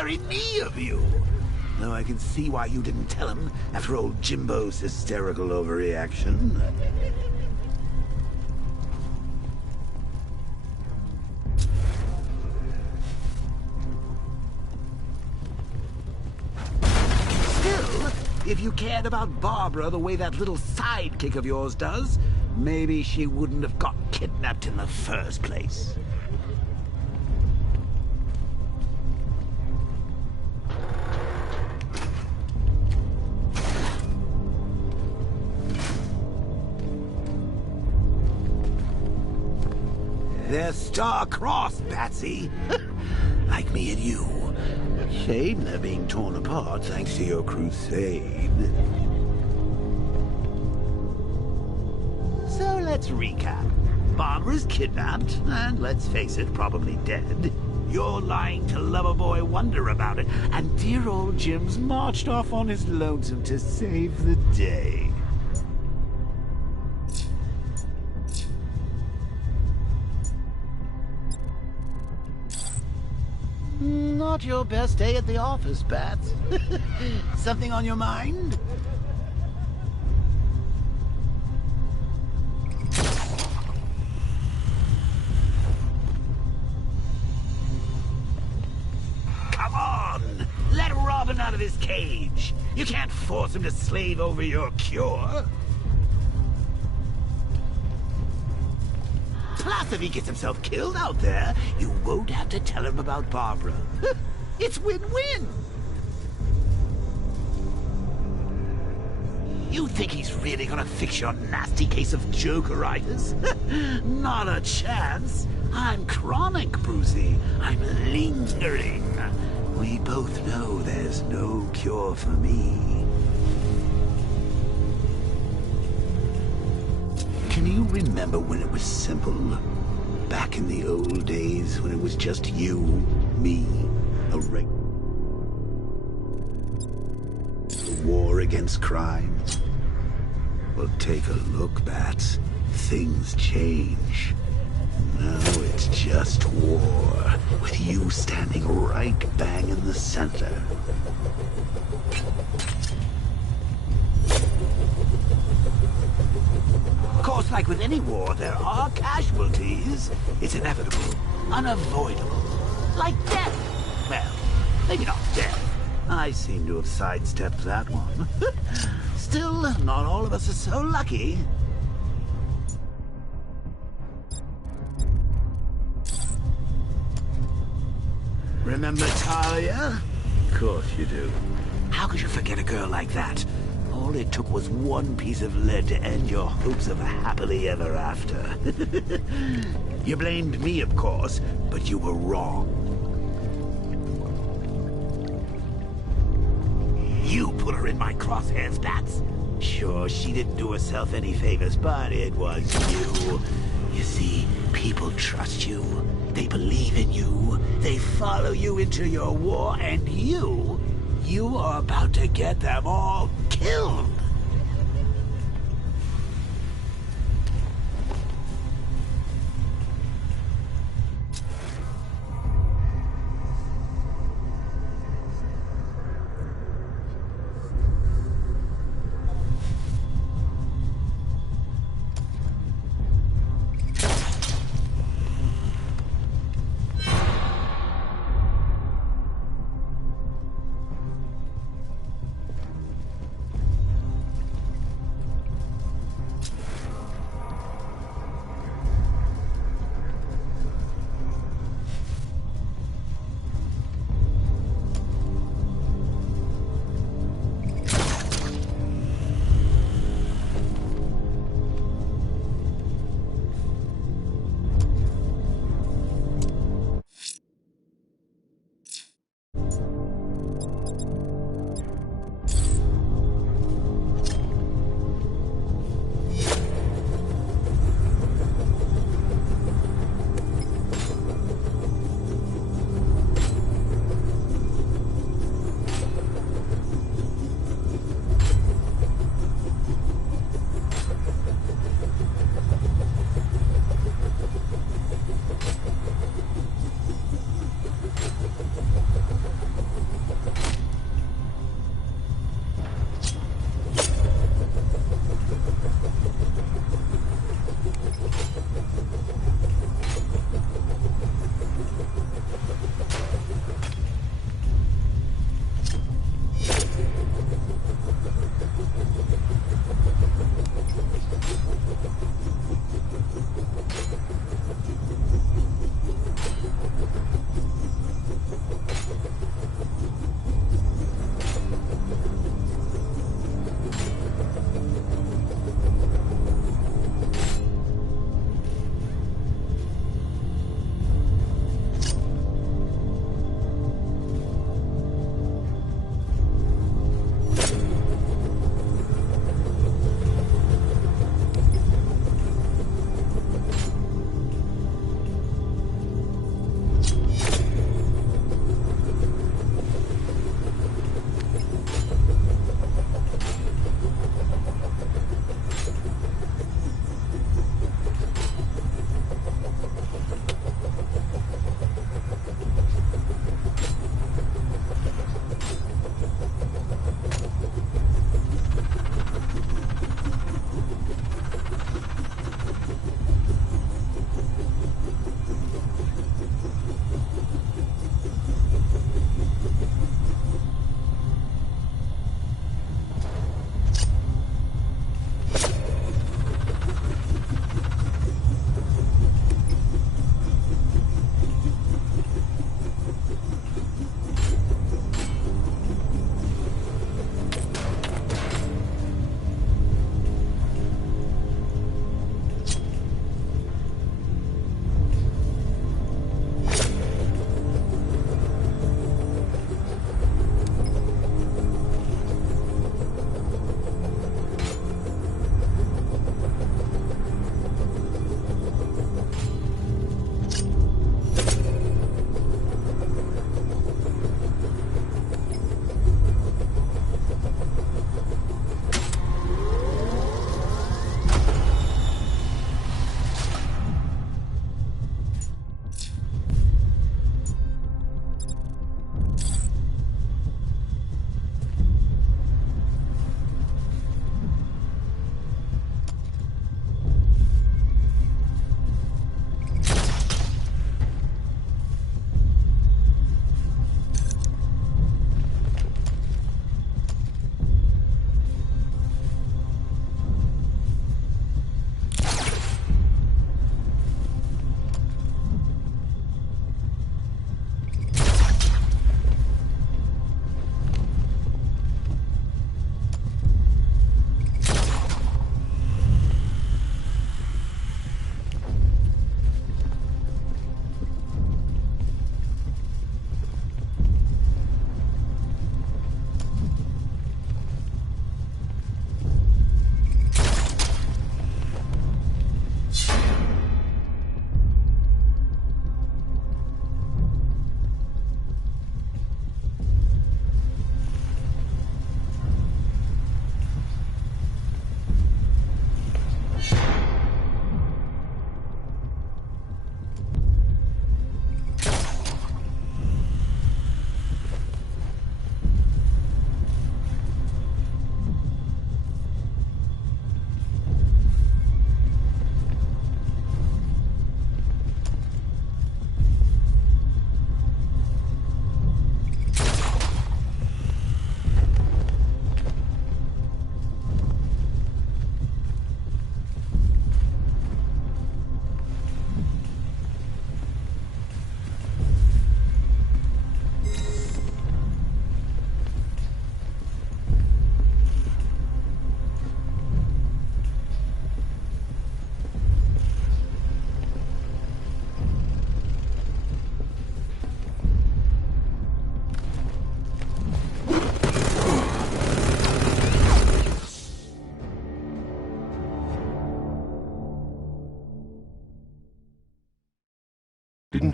very knee of you. Though I can see why you didn't tell him after old Jimbo's hysterical overreaction. Still, if you cared about Barbara the way that little sidekick of yours does, maybe she wouldn't have got kidnapped in the first place. They're star-crossed, Patsy. Like me and you. Shame they're being torn apart thanks to your crusade. So let's recap. Barbara's kidnapped, and let's face it, probably dead. You're lying to Loverboy Wonder about it, and dear old Jim's marched off on his lonesome to save the day. Not your best day at the office, Bats. Something on your mind? Come on! Let Robin out of his cage! You can't force him to slave over your cure! Plus, if he gets himself killed out there, you won't have to tell him about Barbara. It's win-win! You think he's really gonna fix your nasty case of Jokeritis? Not a chance! I'm chronic, Brucey. I'm lingering. We both know there's no cure for me. Can you remember when it was simple? Back in the old days when it was just you, me, a war against crime? Well, take a look, Bats. Things change. Now it's just war, with you standing right bang in the center. Of course, like with any war, there are casualties. It's inevitable, unavoidable. Like death. Well, maybe not death. I seem to have sidestepped that one. Still, not all of us are so lucky. Remember Talia? Of course you do. How could you forget a girl like that? All it took was one piece of lead to end your hopes of a happily ever after. You blamed me, of course, but you were wrong. You put her in my crosshairs, Bats. Sure, she didn't do herself any favors, but it was you. You see, people trust you. They believe in you. They follow you into your war, and you are about to get them all killed.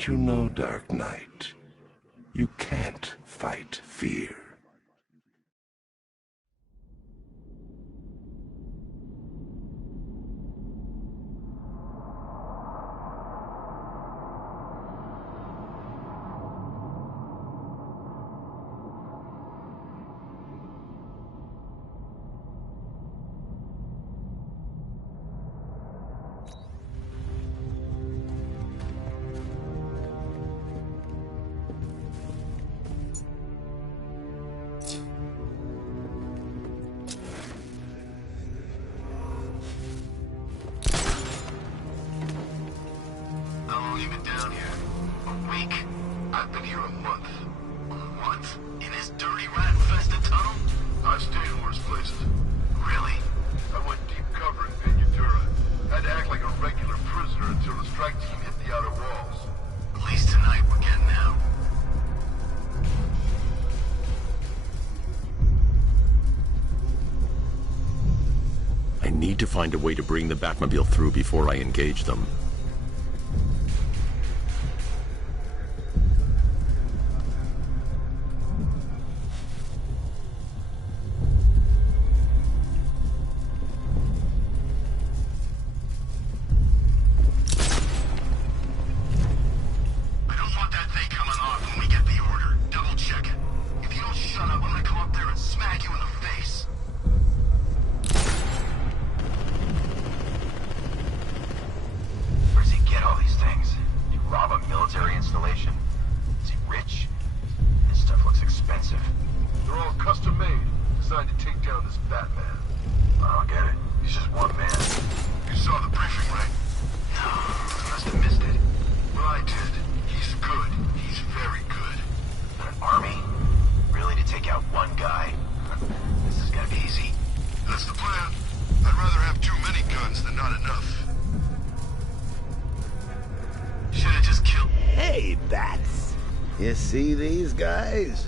Don't you know, Dark Knight? You can't fight fear. I've been here a month. What? In this dirty rat-infested tunnel? I've stayed in worse places. Really? I went deep cover in Pinadura. Had to act like a regular prisoner until the strike team hit the outer walls. At least tonight we're getting out. I need to find a way to bring the Batmobile through before I engage them. You see these guys?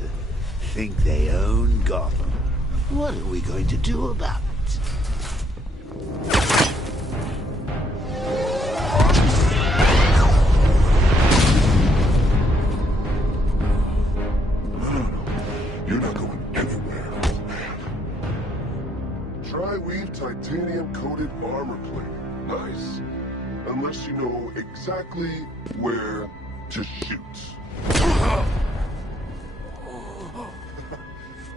Think they own Gotham. What are we going to do about it? No. You're not going anywhere, man. Tri-weave titanium-coated armor plating. Nice. Unless you know exactly where to shoot.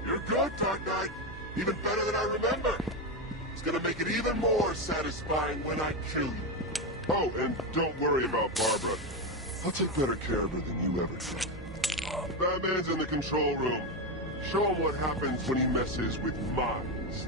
You're good, Dark Knight. Even better than I remember. It's gonna make it even more satisfying when I kill you. Oh, and don't worry about Barbara. I'll take better care of her than you ever did. Batman's in the control room. Show him what happens when he messes with minds.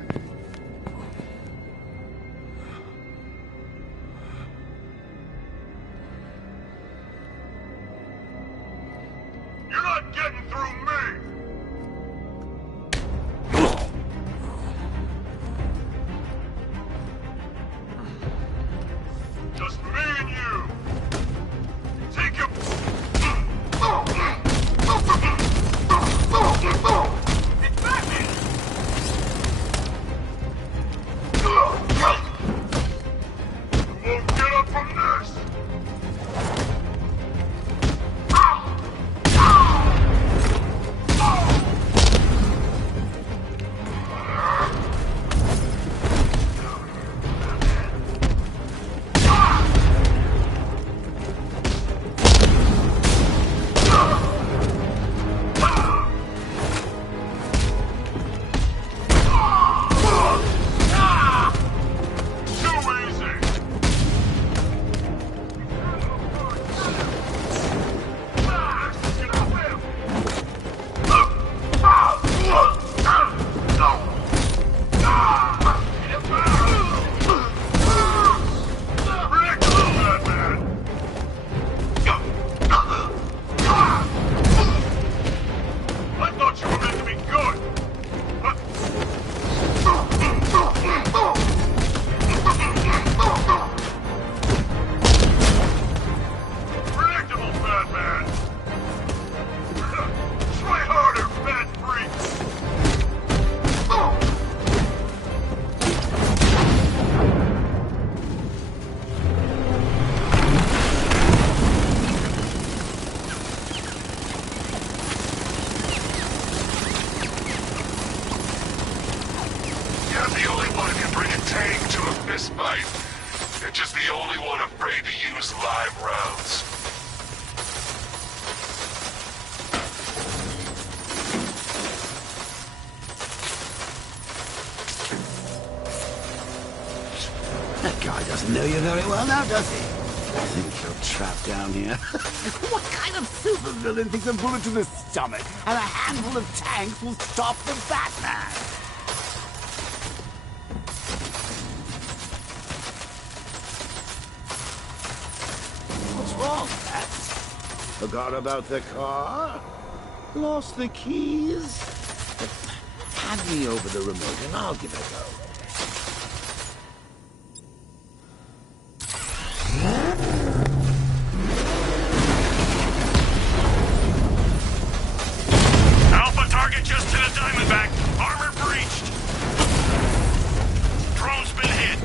this fight. They're just the only one afraid to use live rounds. That guy doesn't know you very well now, does he? I think you're trapped down here. What kind of supervillain thinks a bullet to the stomach and a handful of tanks will stop the Batman? What's wrong, Bat? Forgot about the car? Lost the keys? Hand me over the remote and I'll give it a go. Just to the Diamondback. Armor breached. Drone's been hit.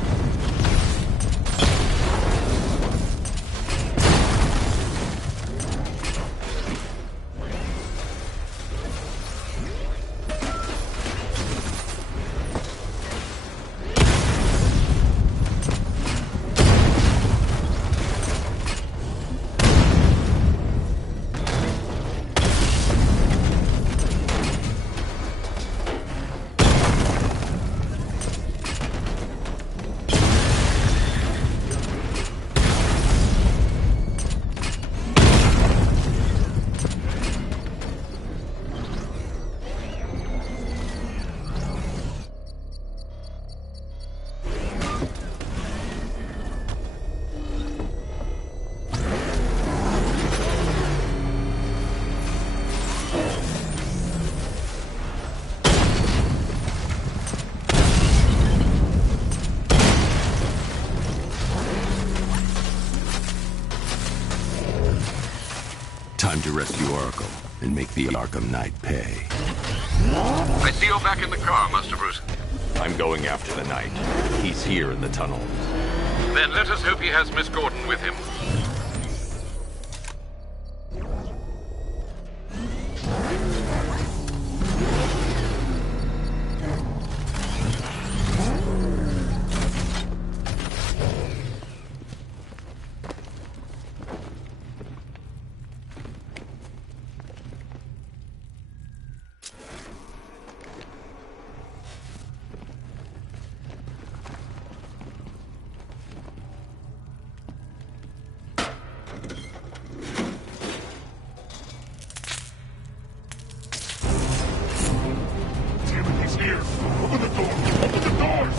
Time to rescue Arkham and make the Arkham Knight pay. I see you're back in the car, Master Bruce. I'm going after the Knight. He's here in the tunnel. Then let us hope he has Miss Gordon with him. Here! Open the door! Open the doors!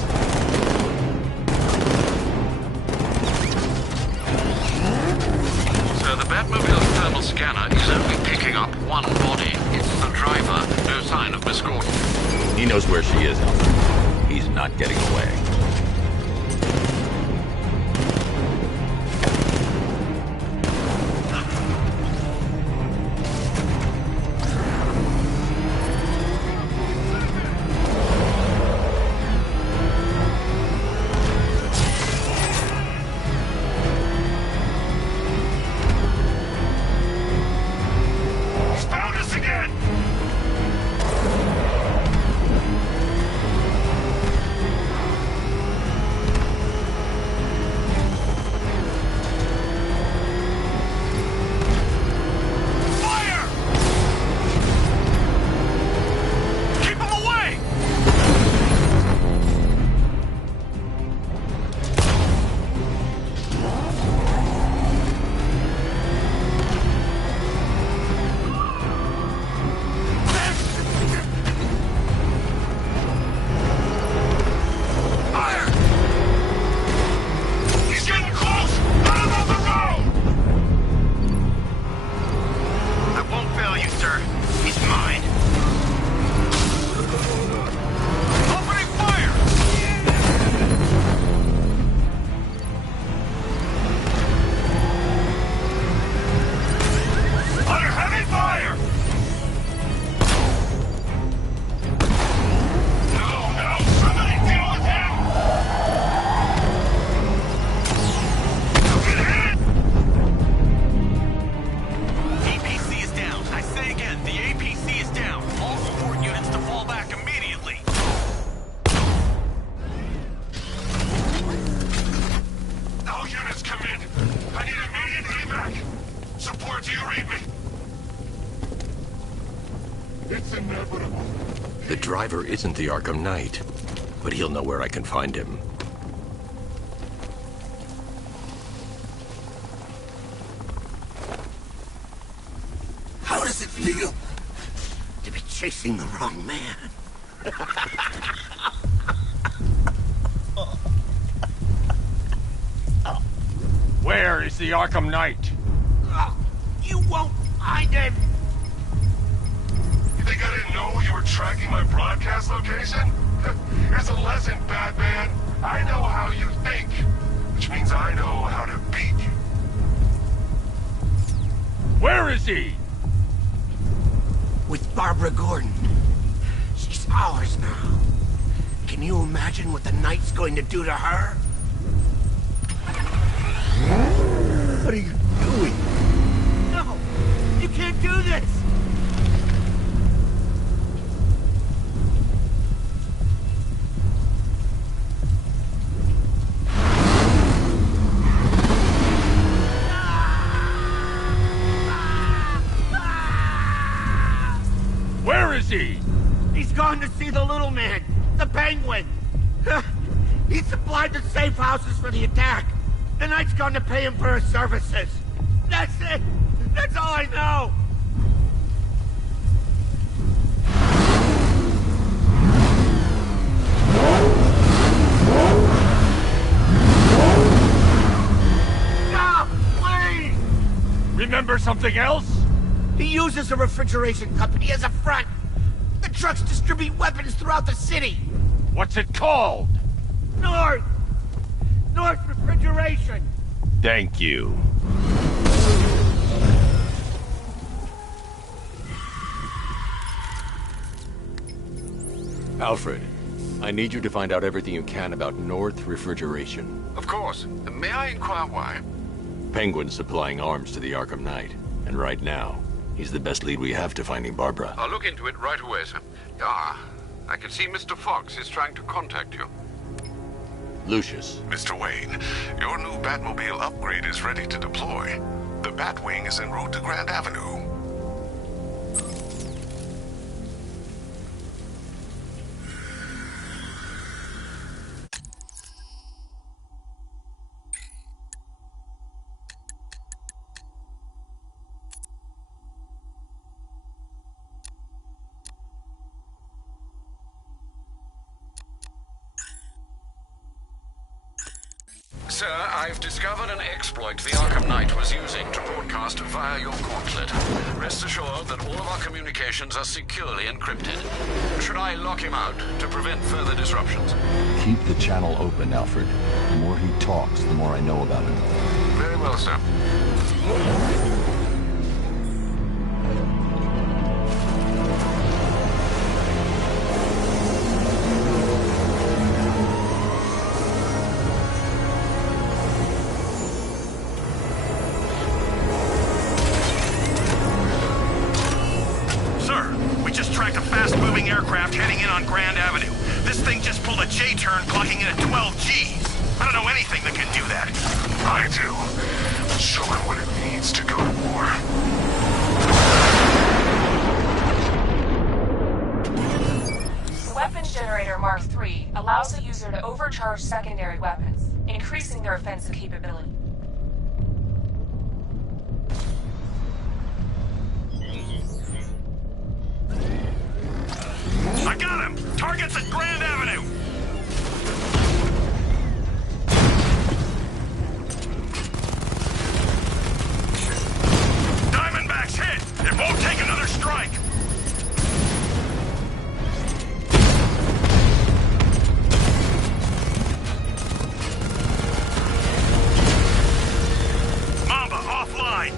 Sir, the Batmobile's thermal scanner is only picking up one body. It's the driver. No sign of Miss Gordon. He knows where she is, Alfred. He's not getting away. It's inevitable. The driver isn't the Arkham Knight, but he'll know where I can find him. How does it feel to be chasing the wrong man? Where is the Arkham Knight? You won't find him! You think I didn't know you were tracking my broadcast location? Here's a lesson, Batman. I know how you think, which means I know how to beat you. Where is he? With Barbara Gordon. She's ours now. Can you imagine what the Knight's going to do to her? What are you doing? No! You can't do this! Where is he? He's gone to see the little man, the Penguin. He supplied the safe houses for the attack. The Knight's gone to pay him for his services. That's it. That's all I know. Stop, please. Remember something else? He uses a refrigeration company as a front. The trucks distribute weapons throughout the city. What's it called? North Refrigeration. Thank you. Alfred, I need you to find out everything you can about North Refrigeration. Of course. May I inquire why? Penguin's supplying arms to the Arkham Knight, and right now, he's the best lead we have to finding Barbara. I'll look into it right away, sir. Ah, I can see Mr. Fox is trying to contact you. Lucius. Mr. Wayne, your new Batmobile upgrade is ready to deploy. The Batwing is en route to Grand Avenue. Sir, I've discovered an exploit the Arkham Knight was using to broadcast via your gauntlet. Rest assured that all of our communications are securely encrypted. Should I lock him out to prevent further disruptions? Keep the channel open, Alfred. The more he talks, the more I know about him. Very well, sir. Aircraft heading in on Grand Avenue. This thing just pulled a J-turn clocking in at 12 Gs. I don't know anything that can do that. I do. Show him what it means to go to war. The Weapons Generator Mark III allows the user to overcharge secondary weapons, increasing their offensive capability. I got him! Target's at Grand Avenue! Diamondback's hit! It won't take another strike! Mamba offline!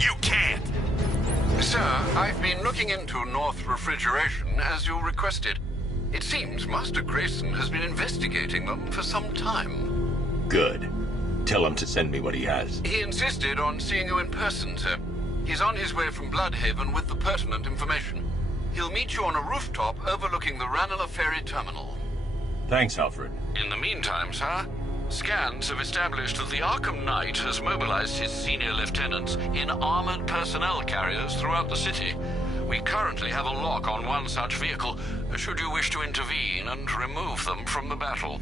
You can't! Sir, I've been looking into North Refrigeration as you requested. It seems Master Grayson has been investigating them for some time. Good. Tell him to send me what he has. He insisted on seeing you in person, sir. He's on his way from Bloodhaven with the pertinent information. He'll meet you on a rooftop overlooking the Ranelagh Ferry Terminal. Thanks, Alfred. In the meantime, sir, scans have established that the Arkham Knight has mobilized his senior lieutenants in armored personnel carriers throughout the city. We currently have a lock on one such vehicle, should you wish to intervene and remove them from the battle.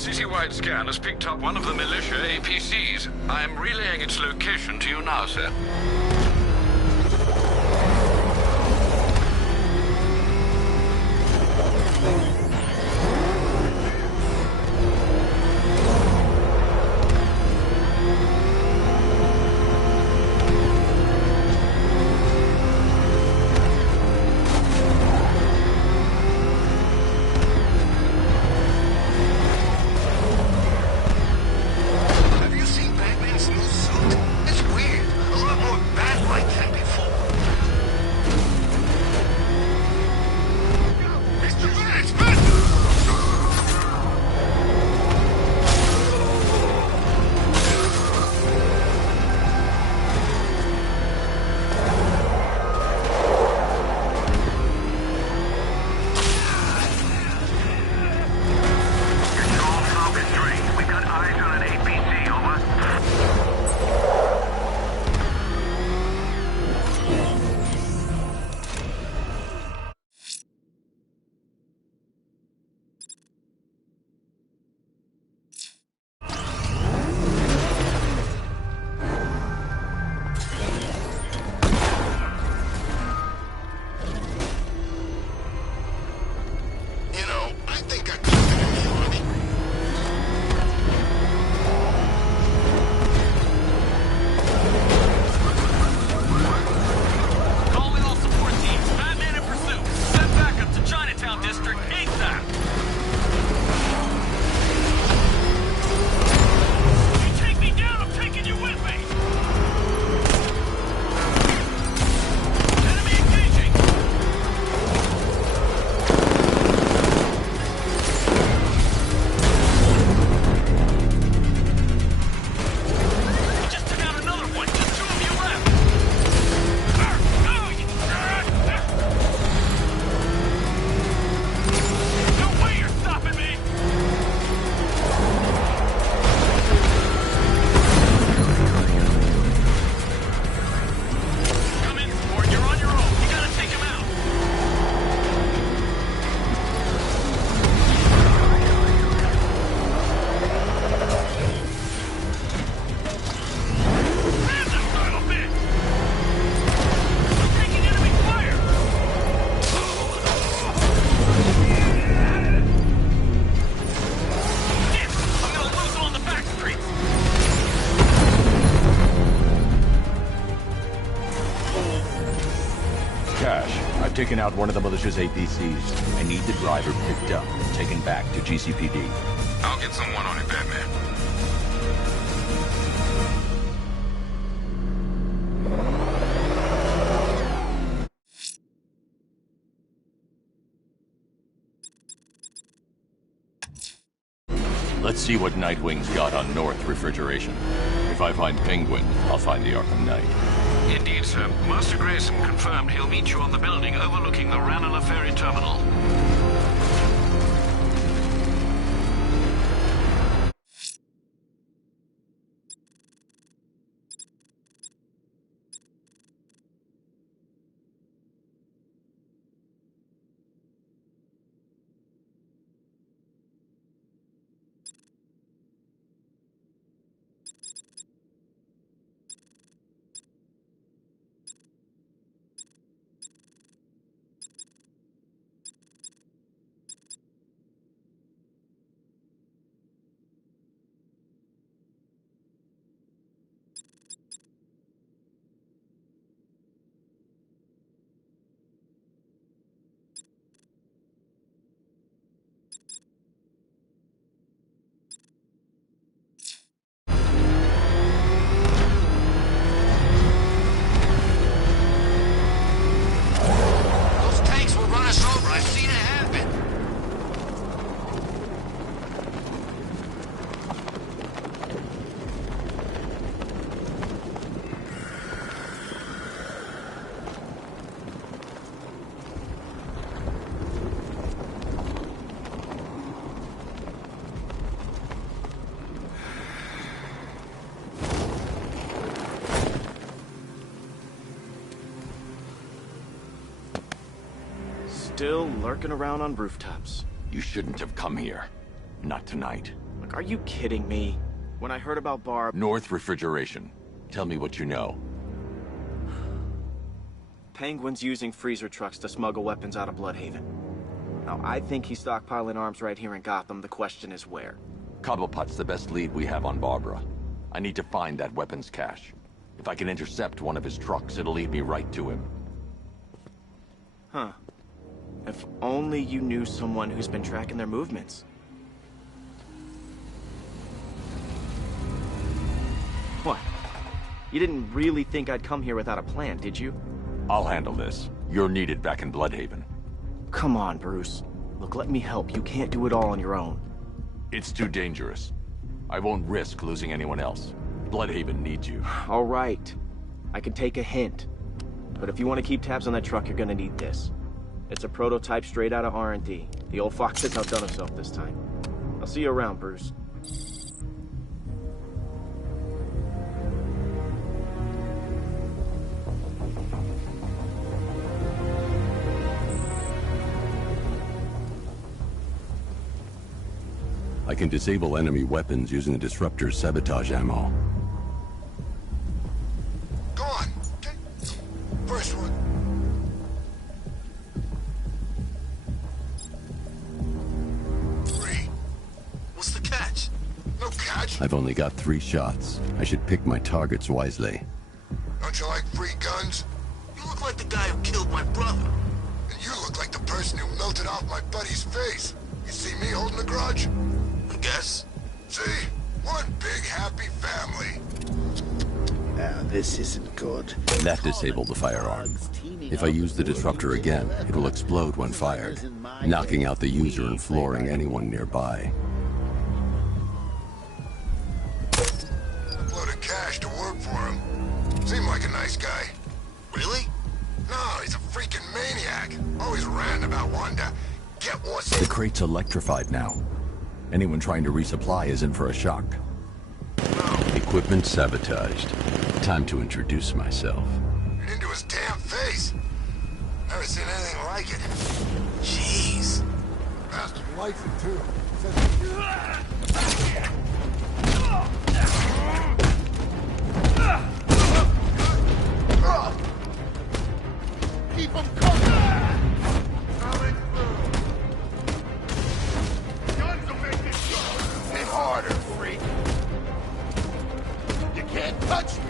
Citywide scan has picked up one of the militia APCs. I am relaying its location to you now, sir. Have you seen Batman's new suit? It's weird. A lot more Batman taken out one of the militia's APCs. I need the driver picked up, taken back to GCPD. I'll get someone on it, Batman. Let's see what Nightwing's got on North Refrigeration. If I find Penguin, I'll find the Arkham Knight. Indeed, sir. Master Grayson confirmed he'll meet you on the building overlooking the Ranelagh Ferry Terminal. Still lurking around on rooftops. You shouldn't have come here. Not tonight. Like, are you kidding me? When I heard about Barb... North Refrigeration. Tell me what you know. Penguin's using freezer trucks to smuggle weapons out of Bloodhaven. Now, I think he's stockpiling arms right here in Gotham. The question is where. Cobblepot's the best lead we have on Barbara. I need to find that weapons cache. If I can intercept one of his trucks, it'll lead me right to him. Huh. If only you knew someone who's been tracking their movements. What? You didn't really think I'd come here without a plan, did you? I'll handle this. You're needed back in Bloodhaven. Come on, Bruce. Look, let me help. You can't do it all on your own. It's too dangerous. I won't risk losing anyone else. Bloodhaven needs you. All right. I can take a hint. But if you want to keep tabs on that truck, you're gonna need this. It's a prototype straight out of R&D. The old fox has outdone himself this time. I'll see you around, Bruce. I can disable enemy weapons using the disruptor's sabotage ammo. Go on. Okay. First one. What's the catch? No catch. I've only got 3 shots. I should pick my targets wisely. Don't you like free guns? You look like the guy who killed my brother. And you look like the person who melted off my buddy's face. You see me holding a grudge? I guess. See? One big happy family. Now, this isn't good. That disabled the firearm. If I use the disruptor again, it will explode when fired, knocking out the user and flooring anyone nearby. Load of cash to work for him. Seemed like a nice guy. Really? No, he's a freaking maniac. Always ranting about wanting to get what's... The crate's electrified now. Anyone trying to resupply is in for a shock. Equipment sabotaged. Time to introduce myself. Into his damn face. Never seen anything like it. Jeez. Bastard likes it too. Keep him coming! Coming through. Guns will make this go. Hit harder, freak. You can't touch me.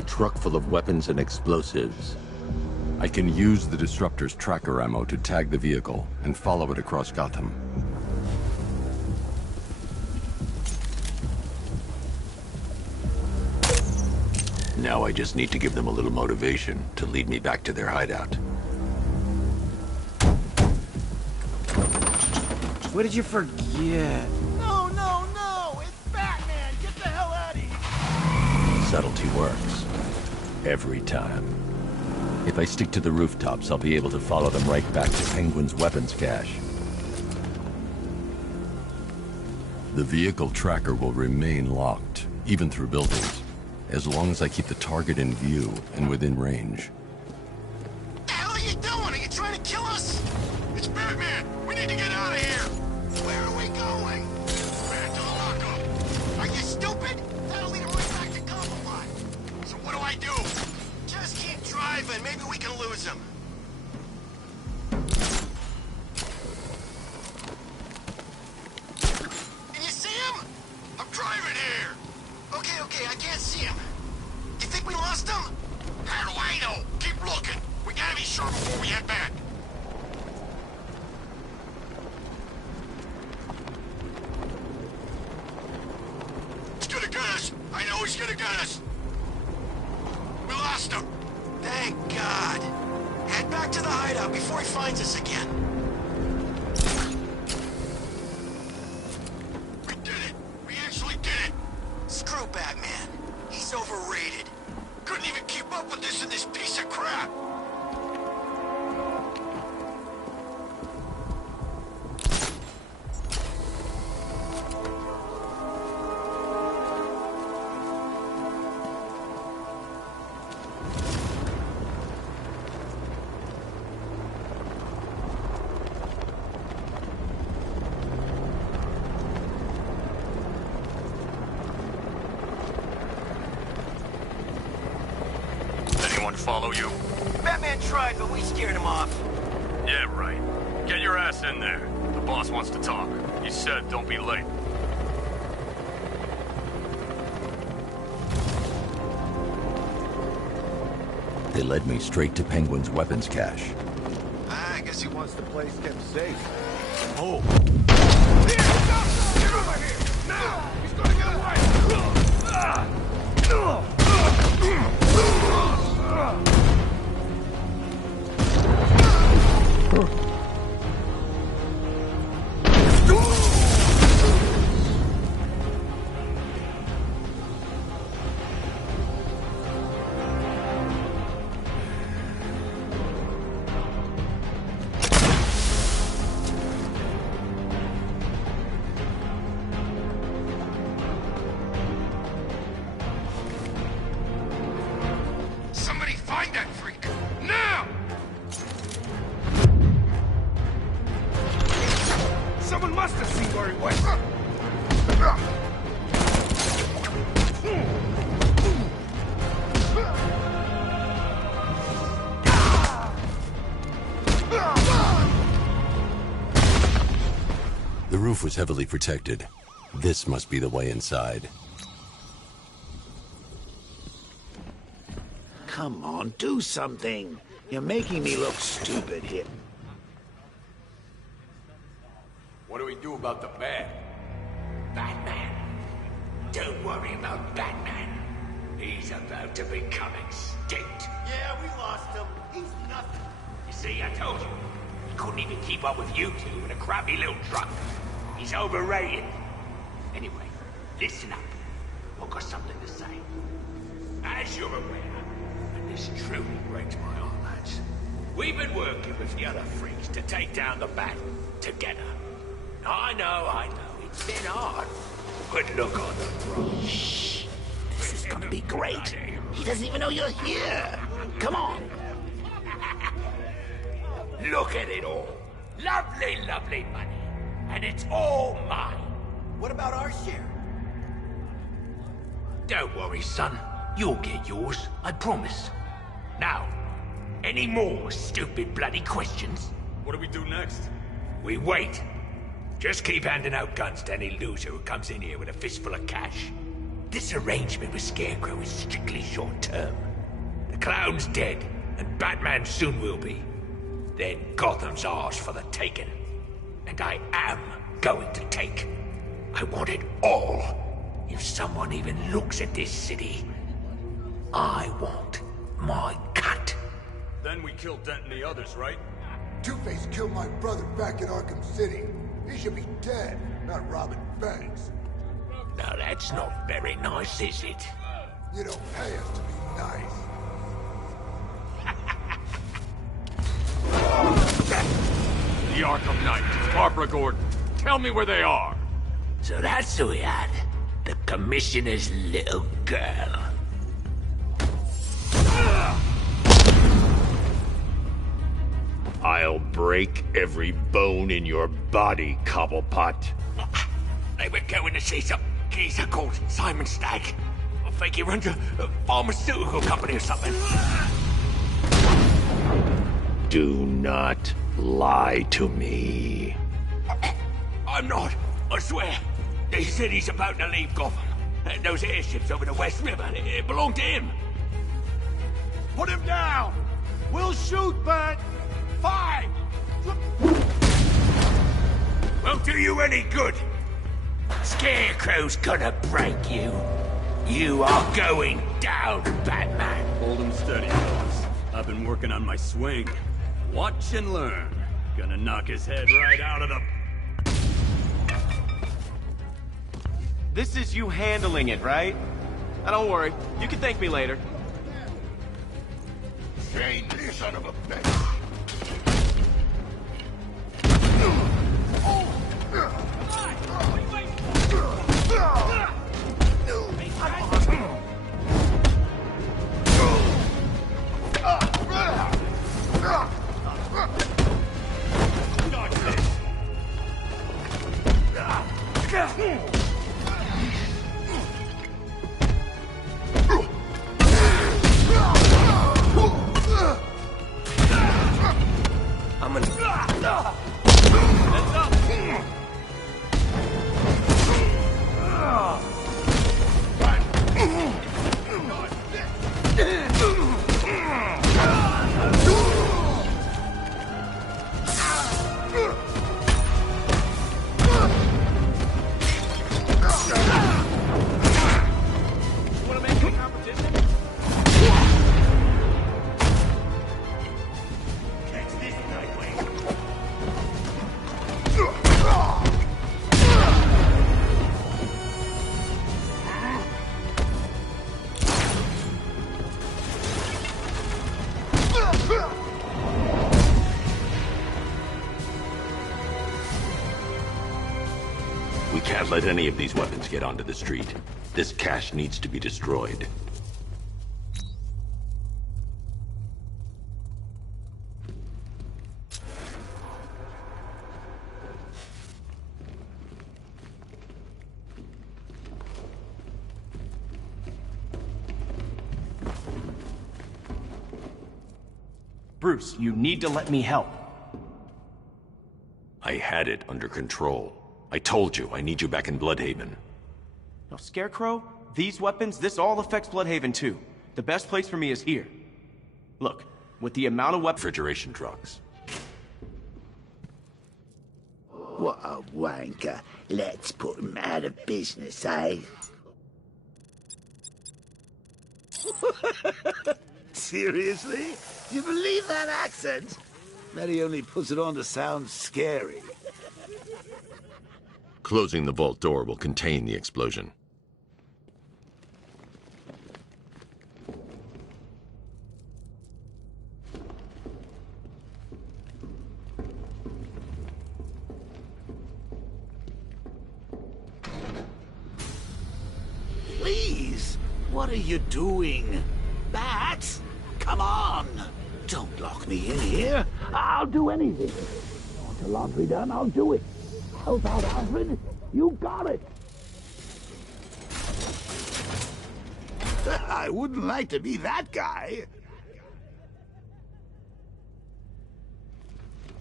A truck full of weapons and explosives. I can use the Disruptor's tracker ammo to tag the vehicle and follow it across Gotham. Now I just need to give them a little motivation to lead me back to their hideout. What did you forget? No, no, no! It's Batman! Get the hell out of here! Subtlety works. Every time. If I stick to the rooftops, I'll be able to follow them right back to Penguin's weapons cache. The vehicle tracker will remain locked, even through buildings, as long as I keep the target in view and within range. What the hell are you doing? Are you trying to kill us? It's Batman! We need to get out of here! Where are we going? Back to the lockup! Are you stupid? That'll lead him right back to Gotham Lot. So what do I do? Just keep driving. Maybe we can lose him. Can you see him? I'm driving here. Okay, I can't see him. You think we lost him? How do I know? Keep looking. We gotta be sure before we head back. He's gonna get us. I know he's gonna get us. We lost him. Thank God. Head back to the hideout before he finds us again. We did it. We actually did it. Screw Batman. He's overrated. Couldn't even keep up with this in this piece of crap. Follow you? Batman tried, but we scared him off. Yeah, right. Get your ass in there. The boss wants to talk. He said don't be late. They led me straight to Penguin's weapons cache. I guess he wants the place kept safe. Oh! Get over here! Now! He's gonna get away! Somebody find that freak! Now! Someone must have seen where he went. The roof was heavily protected. This must be the way inside. Come on, do something. You're making me look stupid here. What do we do about the bat? Batman. Don't worry about Batman. He's about to become extinct. Yeah, we lost him. He's nothing. You see, I told you. He couldn't even keep up with you two in a crappy little truck. He's overrated. Anyway, listen up. I've got something to say. As you're aware, and this truly breaks my heart, lads, we've been working with the other freaks to take down the Bat together. I know, it's been hard. But look on the bright. Shh. This is gonna be great. He doesn't even know you're here. Come on. Look at it all. Lovely, lovely money. And it's all mine. What about our share? Don't worry, son. You'll get yours, I promise. Now, any more stupid bloody questions? What do we do next? We wait. Just keep handing out guns to any loser who comes in here with a fistful of cash. This arrangement with Scarecrow is strictly short-term. The clown's dead, and Batman soon will be. Then Gotham's ours for the taking. And I am going to take. I want it all. If someone even looks at this city, I want my cut. Then we killed Dent and the others, right? Two-Face killed my brother back in Arkham City. He should be dead, not robbing banks. Now that's not very nice, is it? You don't pay us to be nice. The Arkham Knight, Barbara Gordon. Tell me where they are. So that's who we had. The Commissioner's little girl. I'll break every bone in your body, Cobblepot. They were going to see some geezer called Simon Stagg. I think he runs a pharmaceutical company or something. Do not lie to me. I'm not, I swear. They said he's about to leave Gotham. Those airships over the West River, it belonged to him. Put him down! We'll shoot, Bat! 5! Won't do you any good. Scarecrow's gonna break you. You are going down, Batman. Hold him steady, boss. I've been working on my swing. Watch and learn. Gonna knock his head right out of the... This is you handling it, right? Now, don't worry. You can thank me later. Shane, you son of a bitch! I'm gonna... Heads up! Wanna make a competition? Catch this, Nightwing. We can't let any of these weapons get onto the street. This cache needs to be destroyed. Bruce, you need to let me help. I had it under control. I told you, I need you back in Bloodhaven. Now, Scarecrow, these weapons, this all affects Bloodhaven too. The best place for me is here. Look, with the amount of Refrigeration trucks. What a wanker. Let's put him out of business, eh? Seriously? You believe that accent? Bet he only puts it on to sound scary. Closing the vault door will contain the explosion. Please, what are you doing? Bats? Come on! Don't lock me in here. I'll do anything. Want the laundry done? I'll do it. Help out, Alfred. You got it. I wouldn't like to be that guy.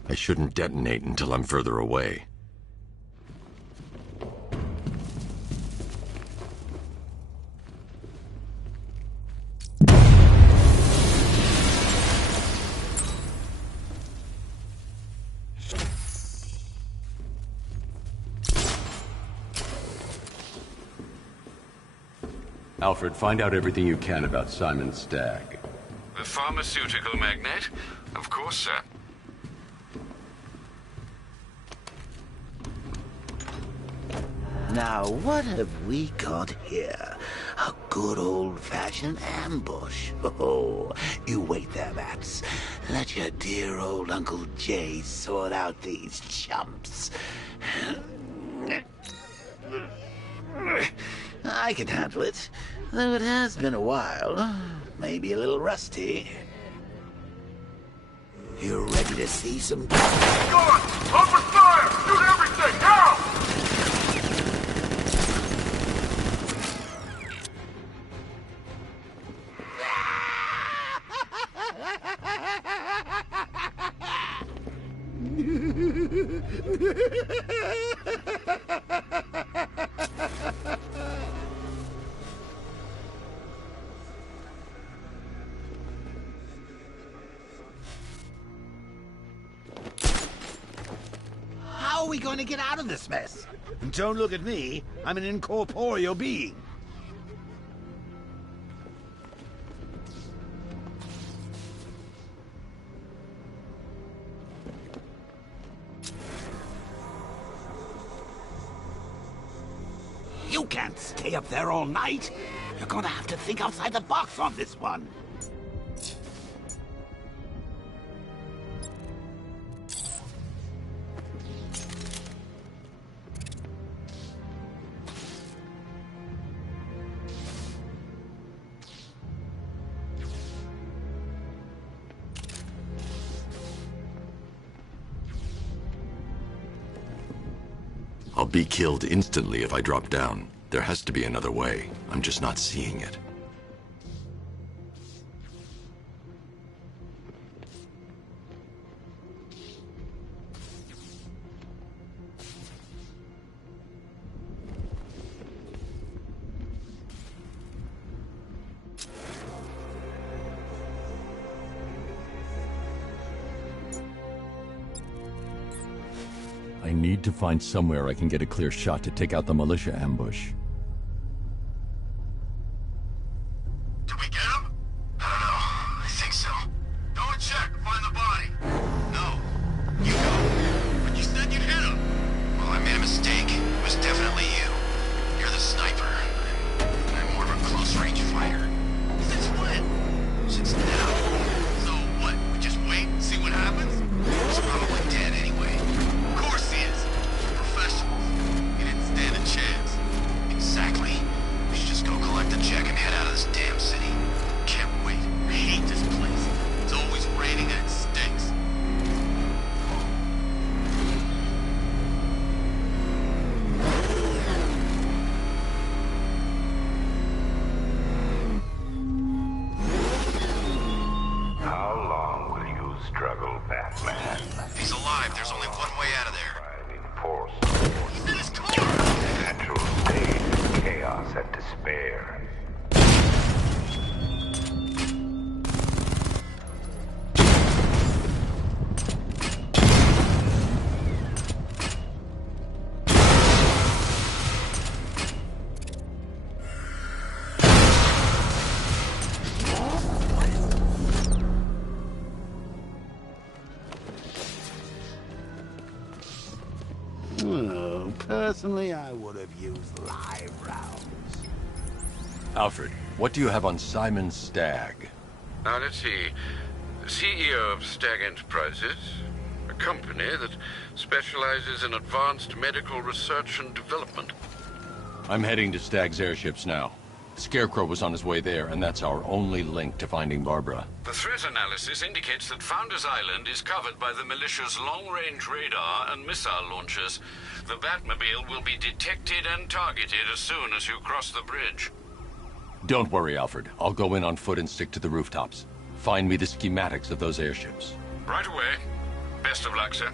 I shouldn't detonate until I'm further away. Alfred, find out everything you can about Simon Stagg. The pharmaceutical magnate? Of course, sir. Now, what have we got here? A good old-fashioned ambush. Oh, you wait there, Bats. Let your dear old Uncle Jay sort out these chumps. I can handle it, though it has been a while. Maybe a little rusty. You ready to see some... Guard! Open fire! Shoot everything! Now! How are we going to get out of this mess? Don't look at me. I'm an incorporeal being. You can't stay up there all night. You're gonna have to think outside the box on this one. I'll be killed instantly if I drop down. There has to be another way. I'm just not seeing it. I need to find somewhere I can get a clear shot to take out the militia ambush. Did we get him? I don't know. I think so. Go and check. Find the body. No. You go. But you said you'd hit him. Well, I made a mistake. It was definitely you. You're the sniper. I'm more of a close-range fighter. Since when? Since now. So what? We just wait and see what happens? He's probably dead anyway. Of course he is. Professionals. He didn't stand a chance. Exactly. We should just go collect the check and head out of this damn city. Can't wait. I hate this place. It's always raining and it stinks. How long will you struggle, Batman? He's alive. There's only one way out of there. Force. He's in his car! Natural state of chaos and despair. Oh, personally, I would have used live rounds. Alfred, what do you have on Simon Stagg? Now, let's see. CEO of Stagg Enterprises, a company that specializes in advanced medical research and development. I'm heading to Stagg's airships now. Scarecrow was on his way there, and that's our only link to finding Barbara. The threat analysis indicates that Founders Island is covered by the militia's long-range radar and missile launchers. The Batmobile will be detected and targeted as soon as you cross the bridge. Don't worry, Alfred. I'll go in on foot and stick to the rooftops. Find me the schematics of those airships. Right away. Best of luck, sir.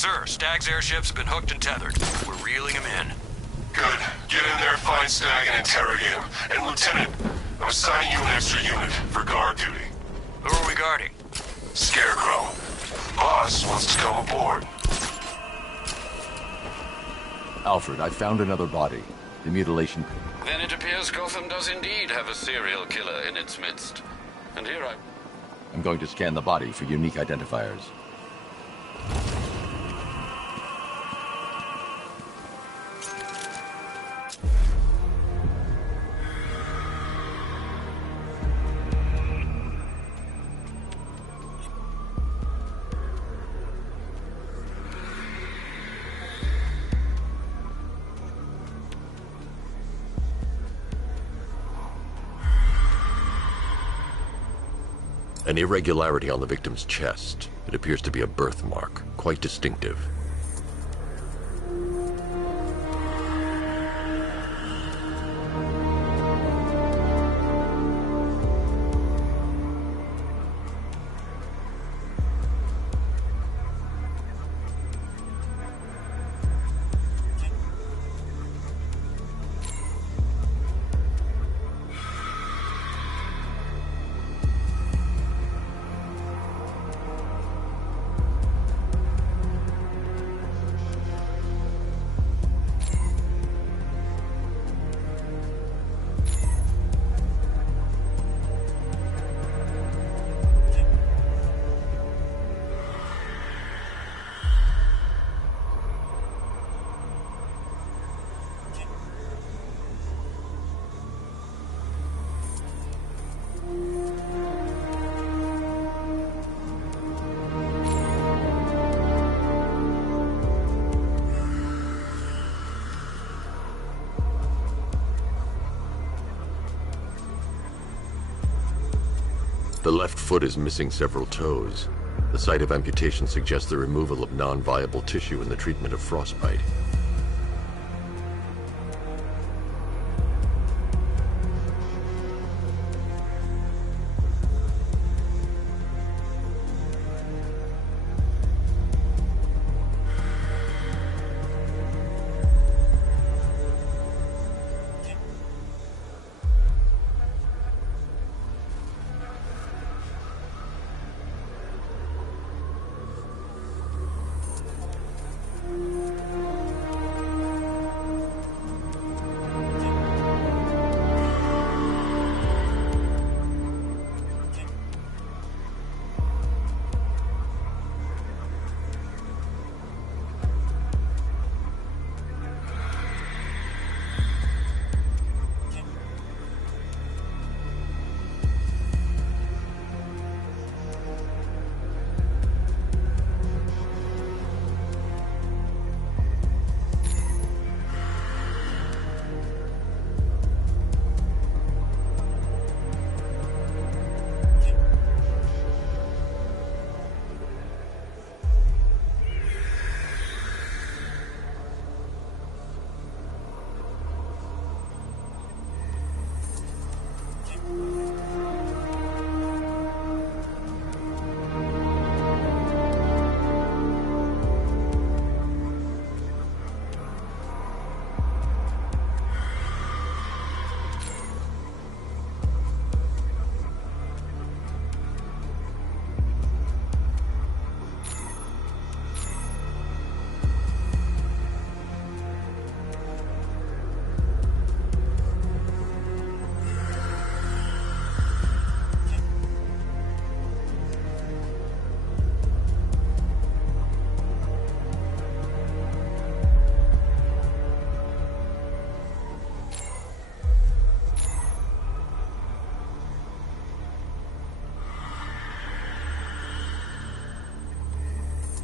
Sir, Stag's airships have been hooked and tethered. We're reeling him in. Good. Get in there, find Stag, and interrogate him. And Lieutenant, I'm assigning you an extra unit for guard duty. Who are we guarding? Scarecrow. Boss wants to come aboard. Alfred, I found another body. The mutilation... Then it appears Gotham does indeed have a serial killer in its midst. And here I'm going to scan the body for unique identifiers. An irregularity on the victim's chest. It appears to be a birthmark, quite distinctive. The left foot is missing several toes. The site of amputation suggests the removal of non-viable tissue in the treatment of frostbite.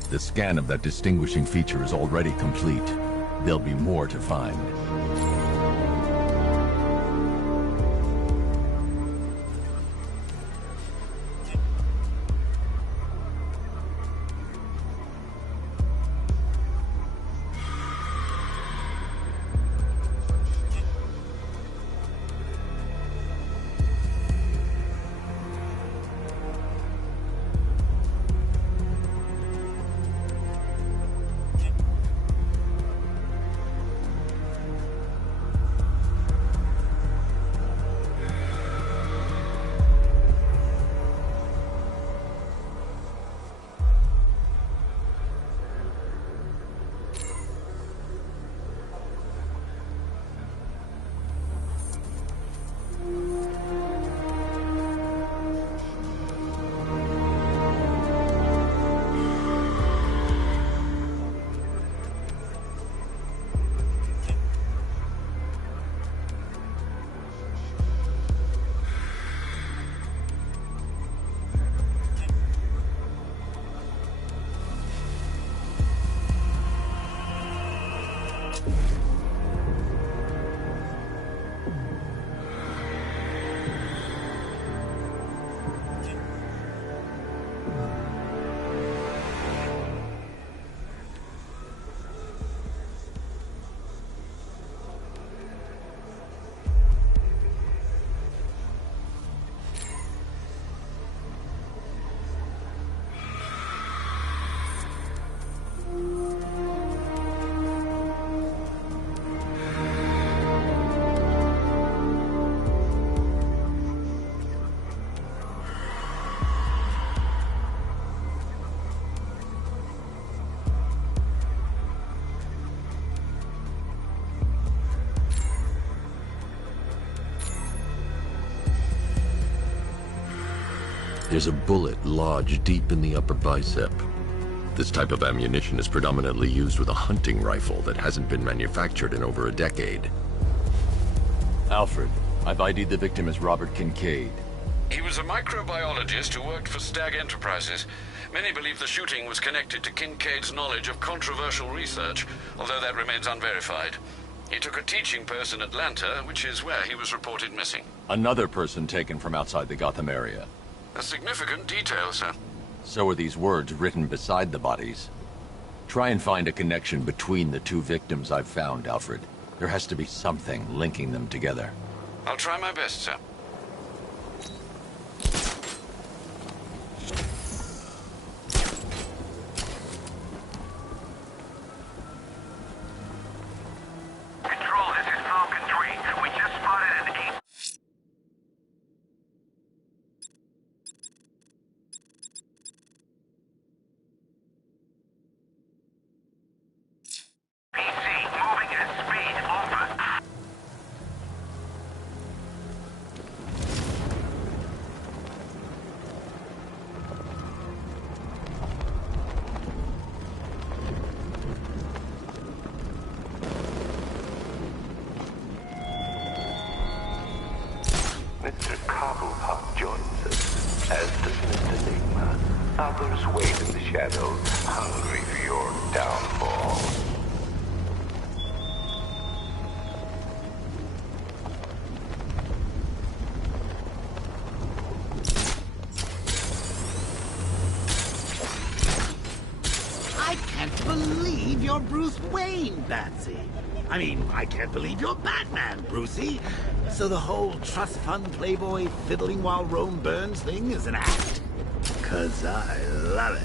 The scan of that distinguishing feature is already complete. There'll be more to find. There's a bullet lodged deep in the upper bicep. This type of ammunition is predominantly used with a hunting rifle that hasn't been manufactured in over a decade. Alfred, I've ID'd the victim as Robert Kincaid. He was a microbiologist who worked for Stag Enterprises. Many believe the shooting was connected to Kincaid's knowledge of controversial research, although that remains unverified. He took a teaching post in Atlanta, which is where he was reported missing. Another person taken from outside the Gotham area. A significant detail, sir. So are these words written beside the bodies. Try and find a connection between the two victims I've found, Alfred. There has to be something linking them together. I'll try my best, sir. Control, this is Falcon 3. We just spotted an PC moving at speed. Over. Mr. Cobblepot joins us, as does Mr. Enigma. Others wait in the shadows, hungry for your downfall. I can't believe you're Bruce Wayne, Batsy. I mean, I can't believe you're Batman, Brucey. So the whole trust fund playboy fiddling while Rome burns thing is an act. 'Cause I love it.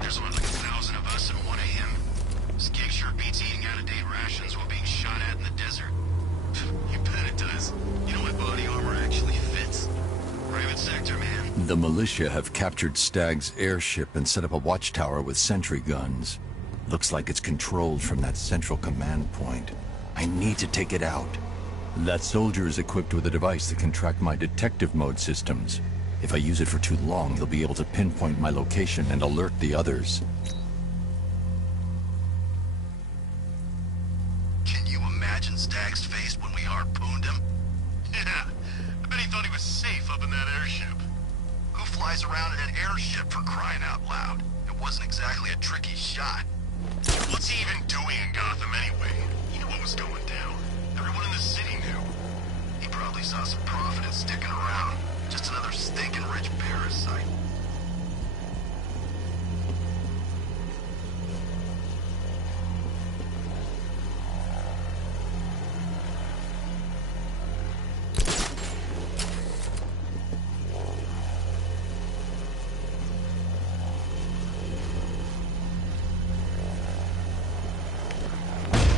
There's only like 1,000 of us at 1 a.m. This gig sure beats eating out-of-date rations while being shot at in the desert. You bet it does. You know my body armor actually fits. Private sector, man. The militia have captured Stag's airship and set up a watchtower with sentry guns. Looks like it's controlled from that central command point. I need to take it out. That soldier is equipped with a device that can track my detective mode systems. If I use it for too long, he'll be able to pinpoint my location and alert the others. Can you imagine Stag's face when we harpooned him? Yeah, I bet he thought he was safe up in that airship. Who flies around in an airship, for crying out loud? It wasn't exactly a tricky shot. What's he even doing in Gotham anyway? He knew what was going down. Everyone in the city knew. He probably saw some profit in sticking around. Just another stinking rich parasite.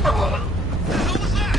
What the hell was that?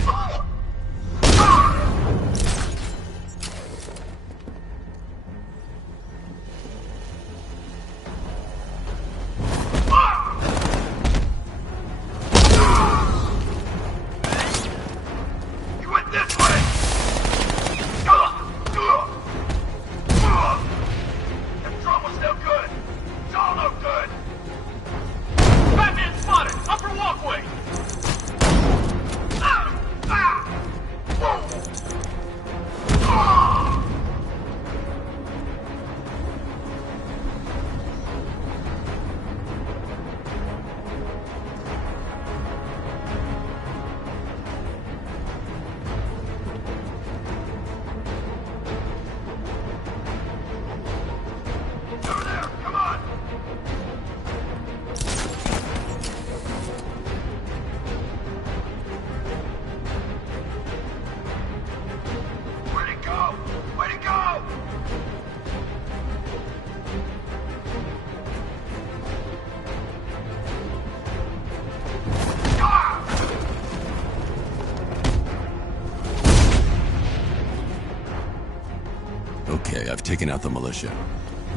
Okay, I've taken out the militia.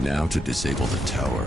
Now to disable the tower.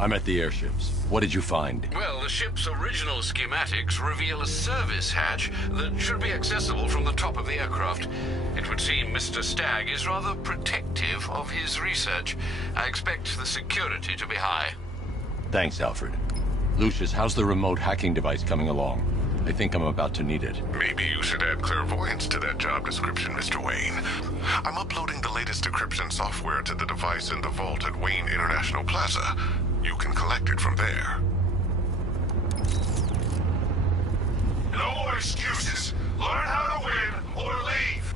I'm at the airships. What did you find? Well, the ship's original schematics reveal a service hatch that should be accessible from the top of the aircraft. It would seem Mr. Stagg is rather protective of his research. I expect the security to be high. Thanks, Alfred. Lucius, how's the remote hacking device coming along? I think I'm about to need it. Maybe you should add clairvoyance to that job description, Mr. Wayne. I'm uploading the latest decryption software to the device in the vault at Wayne International Plaza. You can collect it from there. No more excuses. Learn how to win or leave.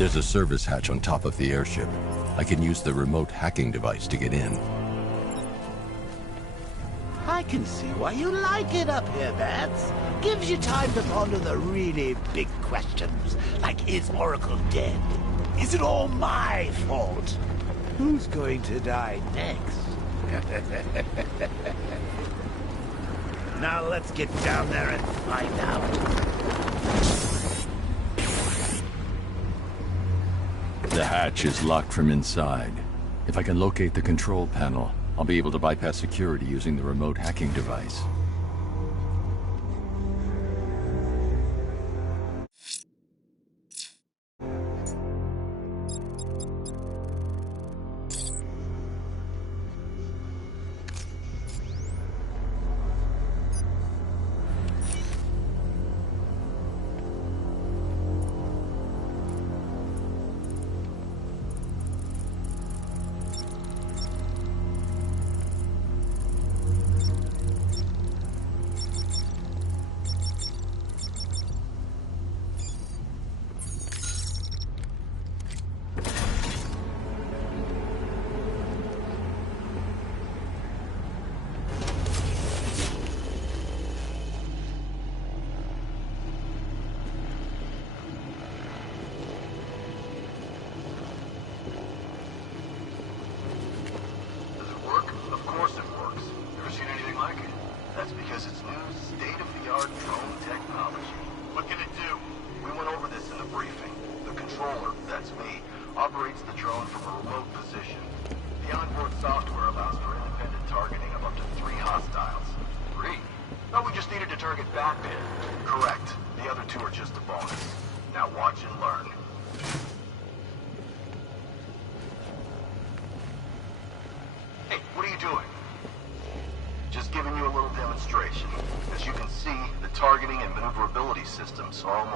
There's a service hatch on top of the airship. I can use the remote hacking device to get in. I can see why you like it up here, Bats. Gives you time to ponder the really big questions, like is Oracle dead? Is it all my fault? Who's going to die next? Now let's get down there and find out. The hatch is locked from inside. If I can locate the control panel, I'll be able to bypass security using the remote hacking device.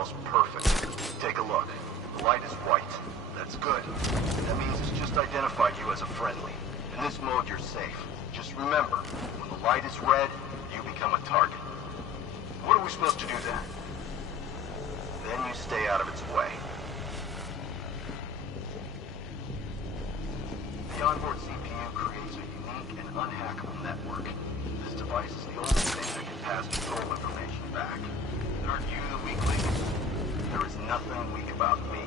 almost perfect. Take a look. The light is white. That's good. That means it's just identified you as a friendly. In this mode, you're safe. Just remember, when the light is red, you become a target. What are we supposed to do then? Then you stay out of its way. The onboard CPU creates a unique and unhackable network. This device is the only thing that can pass control information back. Aren't you the weak link? There is nothing weak about me.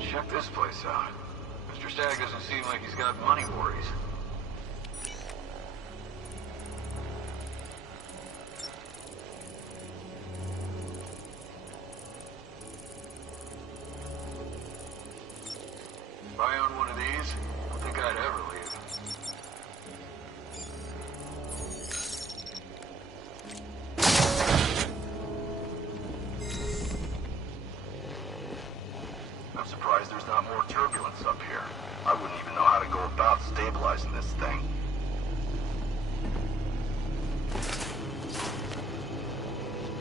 Check this place out. Mr. Stagg doesn't seem like he's got money worries. If I owned one of these, I don't think I'd ever leave. I'm surprised there's not more turbulence up here. I wouldn't even know how to go about stabilizing this thing.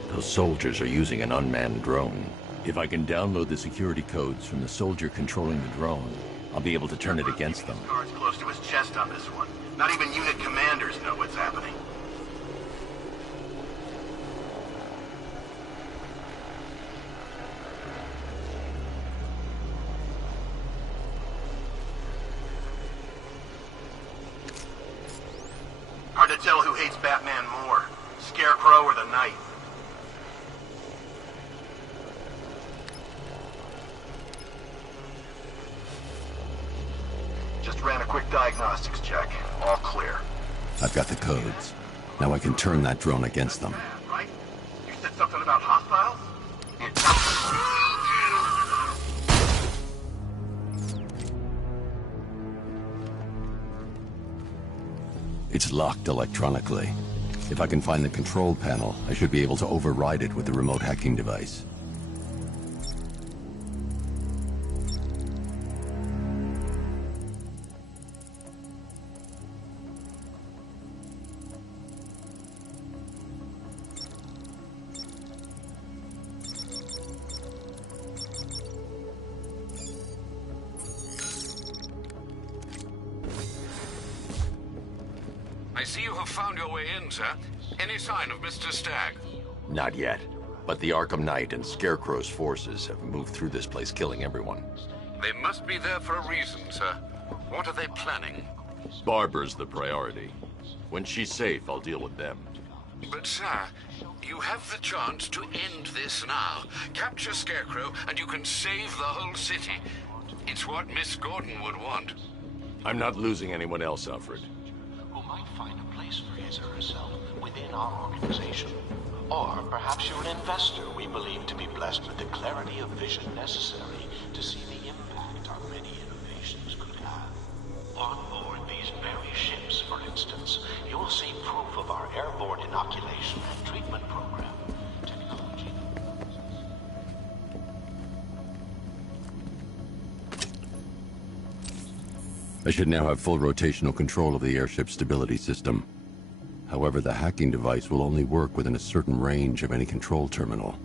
Those soldiers are using an unmanned drone. If I can download the security codes from the soldier controlling the drone, I'll be able to turn it against them. Guards close to his chest on this one. Not even unit commanders know what's happening. Hard to tell who hates Batman more, Scarecrow or the Knight. Just ran a quick diagnostics check. All clear. I've got the codes. Now I can turn that drone against them. Right? You said something about hostiles? It's locked electronically. If I can find the control panel, I should be able to override it with the remote hacking device. I see you have found your way in, sir. Any sign of Mr. Stagg? Not yet, but the Arkham Knight and Scarecrow's forces have moved through this place, killing everyone. They must be there for a reason, sir. What are they planning? Barbara's the priority. When she's safe, I'll deal with them. But, sir, you have the chance to end this now. Capture Scarecrow, and you can save the whole city. It's what Miss Gordon would want. I'm not losing anyone else, Alfred. Who might find a place for his or herself within our organization. Or perhaps you're an investor we believe to be blessed with the clarity of vision necessary to see the impact our many innovations could have. On board these very ships, for instance, you'll see proof of our airborne inoculation and treatment program. Technology. I should now have full rotational control of the airship stability system. However, the hacking device will only work within a certain range of any control terminal.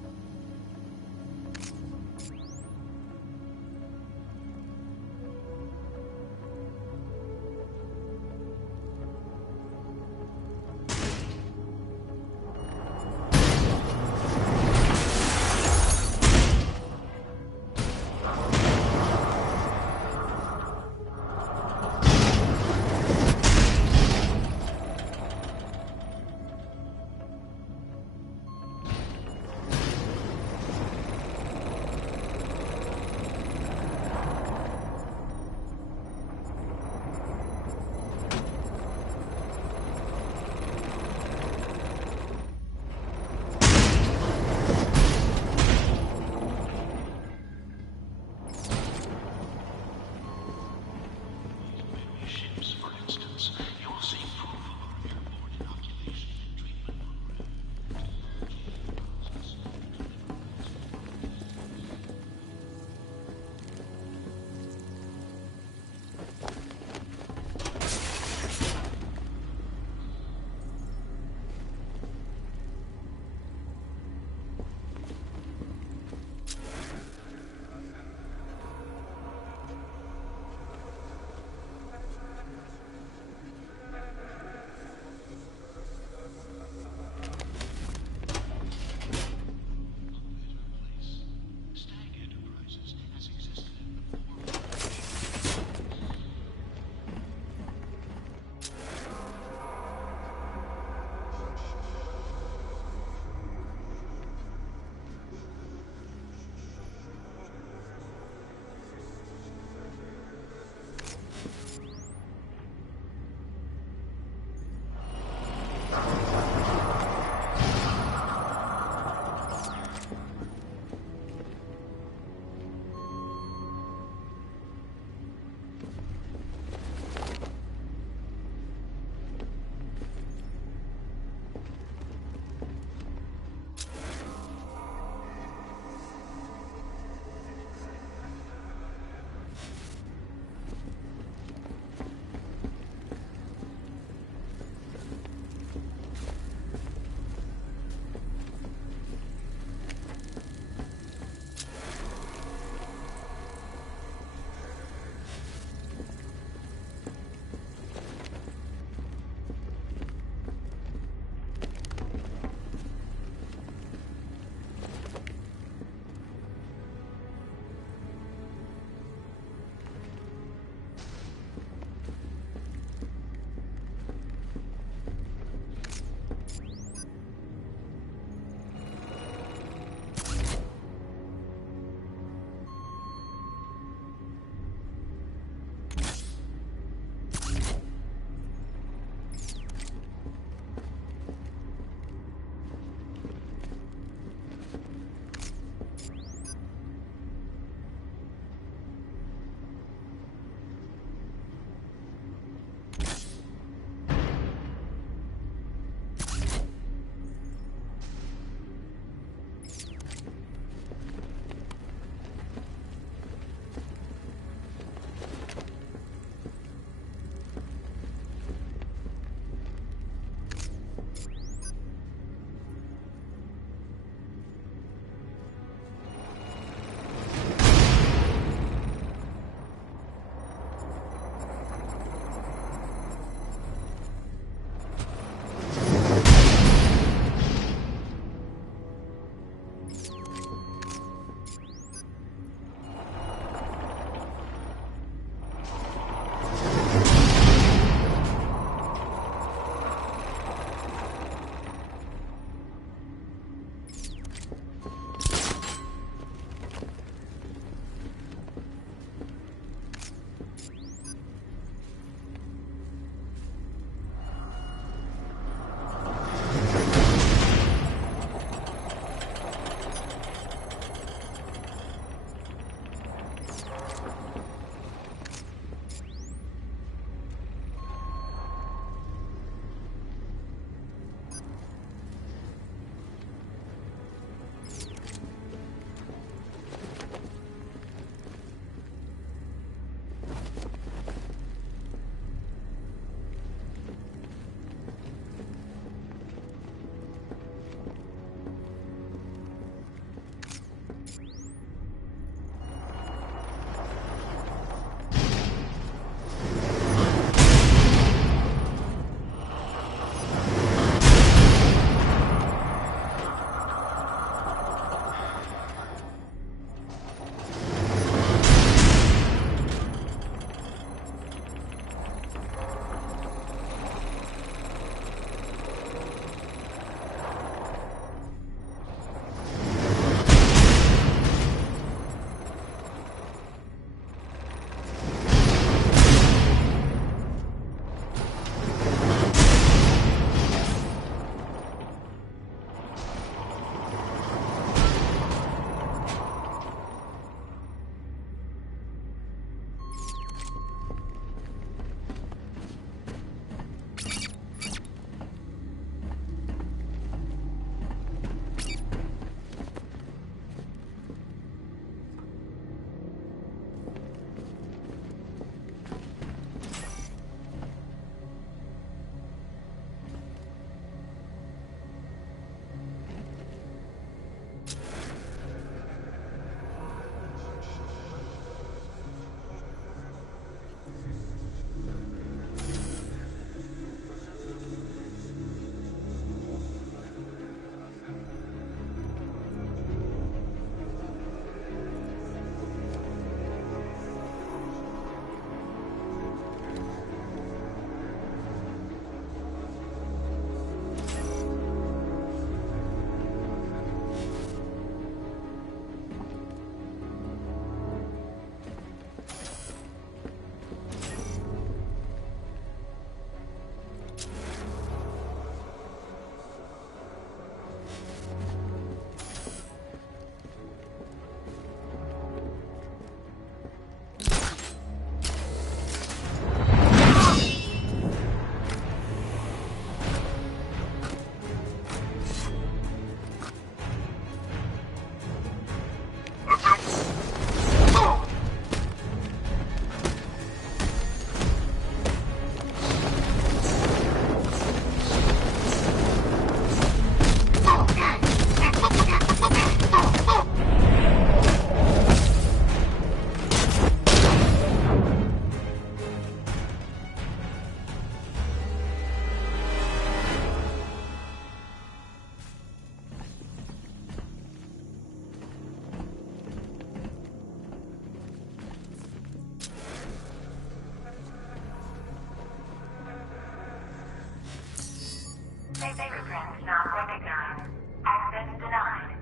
Fingerprints not recognized. Access denied.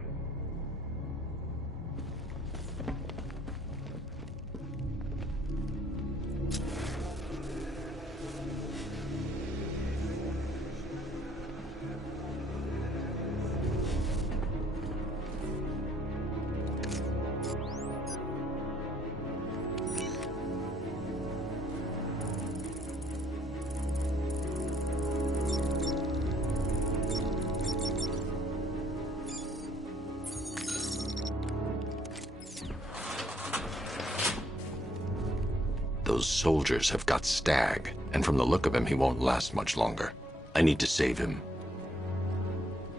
Those soldiers have got Stag, and from the look of him, he won't last much longer. I need to save him.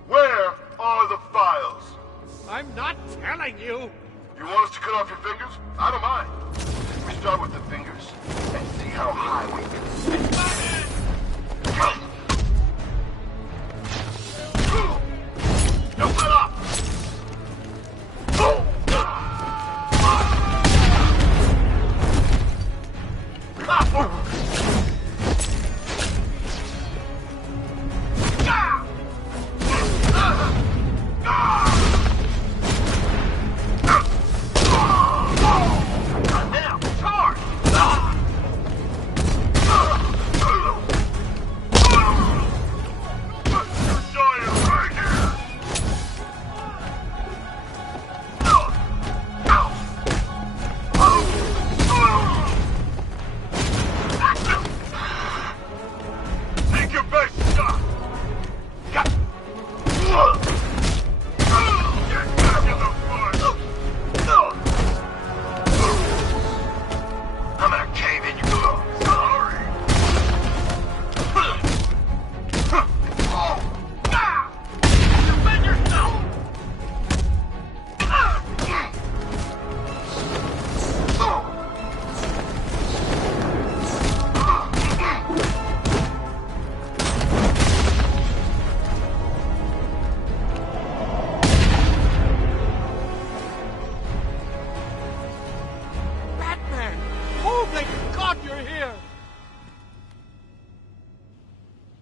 Where are the files? I'm not telling you! You want us to cut off your fingers? I don't mind. We start with the fingers and see how high we can. Don't let up!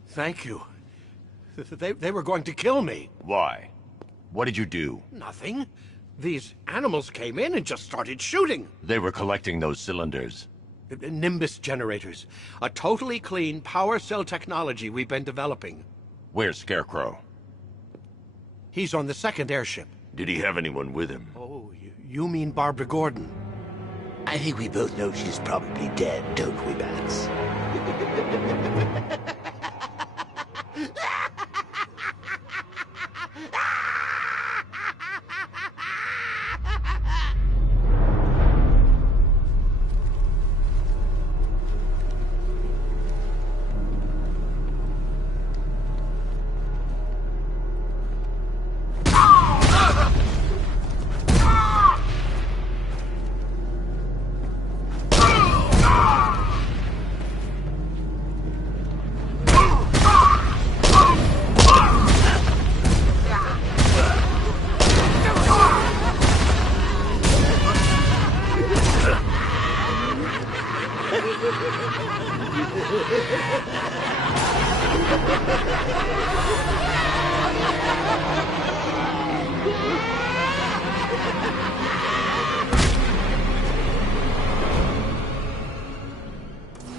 Thank you. They were going to kill me. Why? What did you do? Nothing. These animals came in and just started shooting. They were collecting those cylinders. Nimbus generators. A totally clean power cell technology we've been developing. Where's Scarecrow? He's on the second airship. Did he have anyone with him? Oh, you mean Barbara Gordon? I think we both know she's probably dead, don't we, Bats?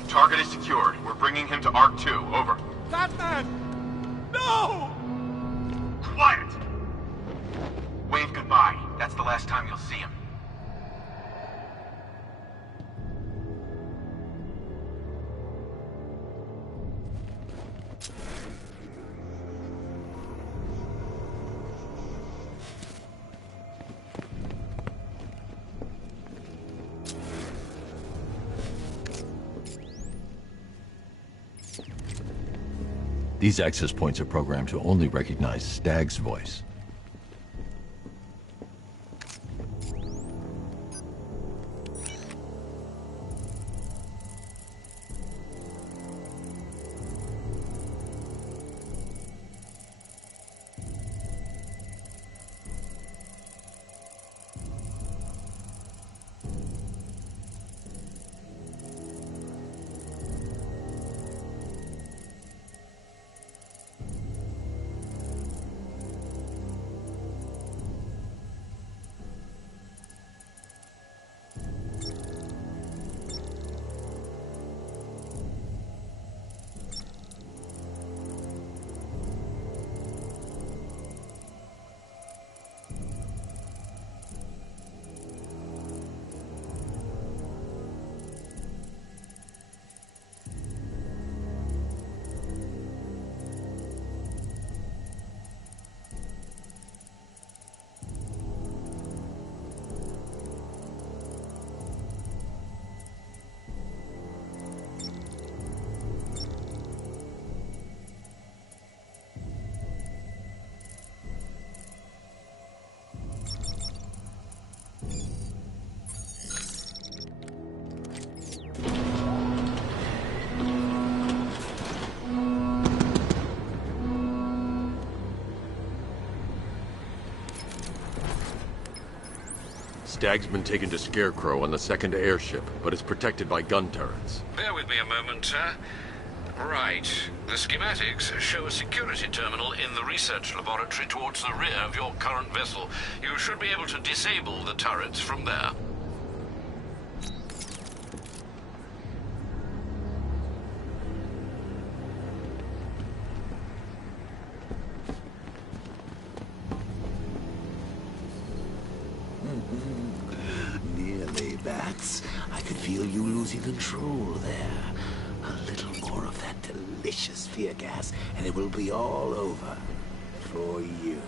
Target is secured. We're bringing him to Arc 2. Over. Batman! No! Quiet! Wave goodbye. That's the last time you'll see him. These access points are programmed to only recognize Stag's voice. Stag's been taken to Scarecrow on the second airship, but is protected by gun turrets. Bear with me a moment, sir. Right. The schematics show a security terminal in the research laboratory towards the rear of your current vessel. You should be able to disable the turrets from there. Nearly, Bats. I could feel you losing control there. A little more of that delicious fear gas, and it will be all over. For you.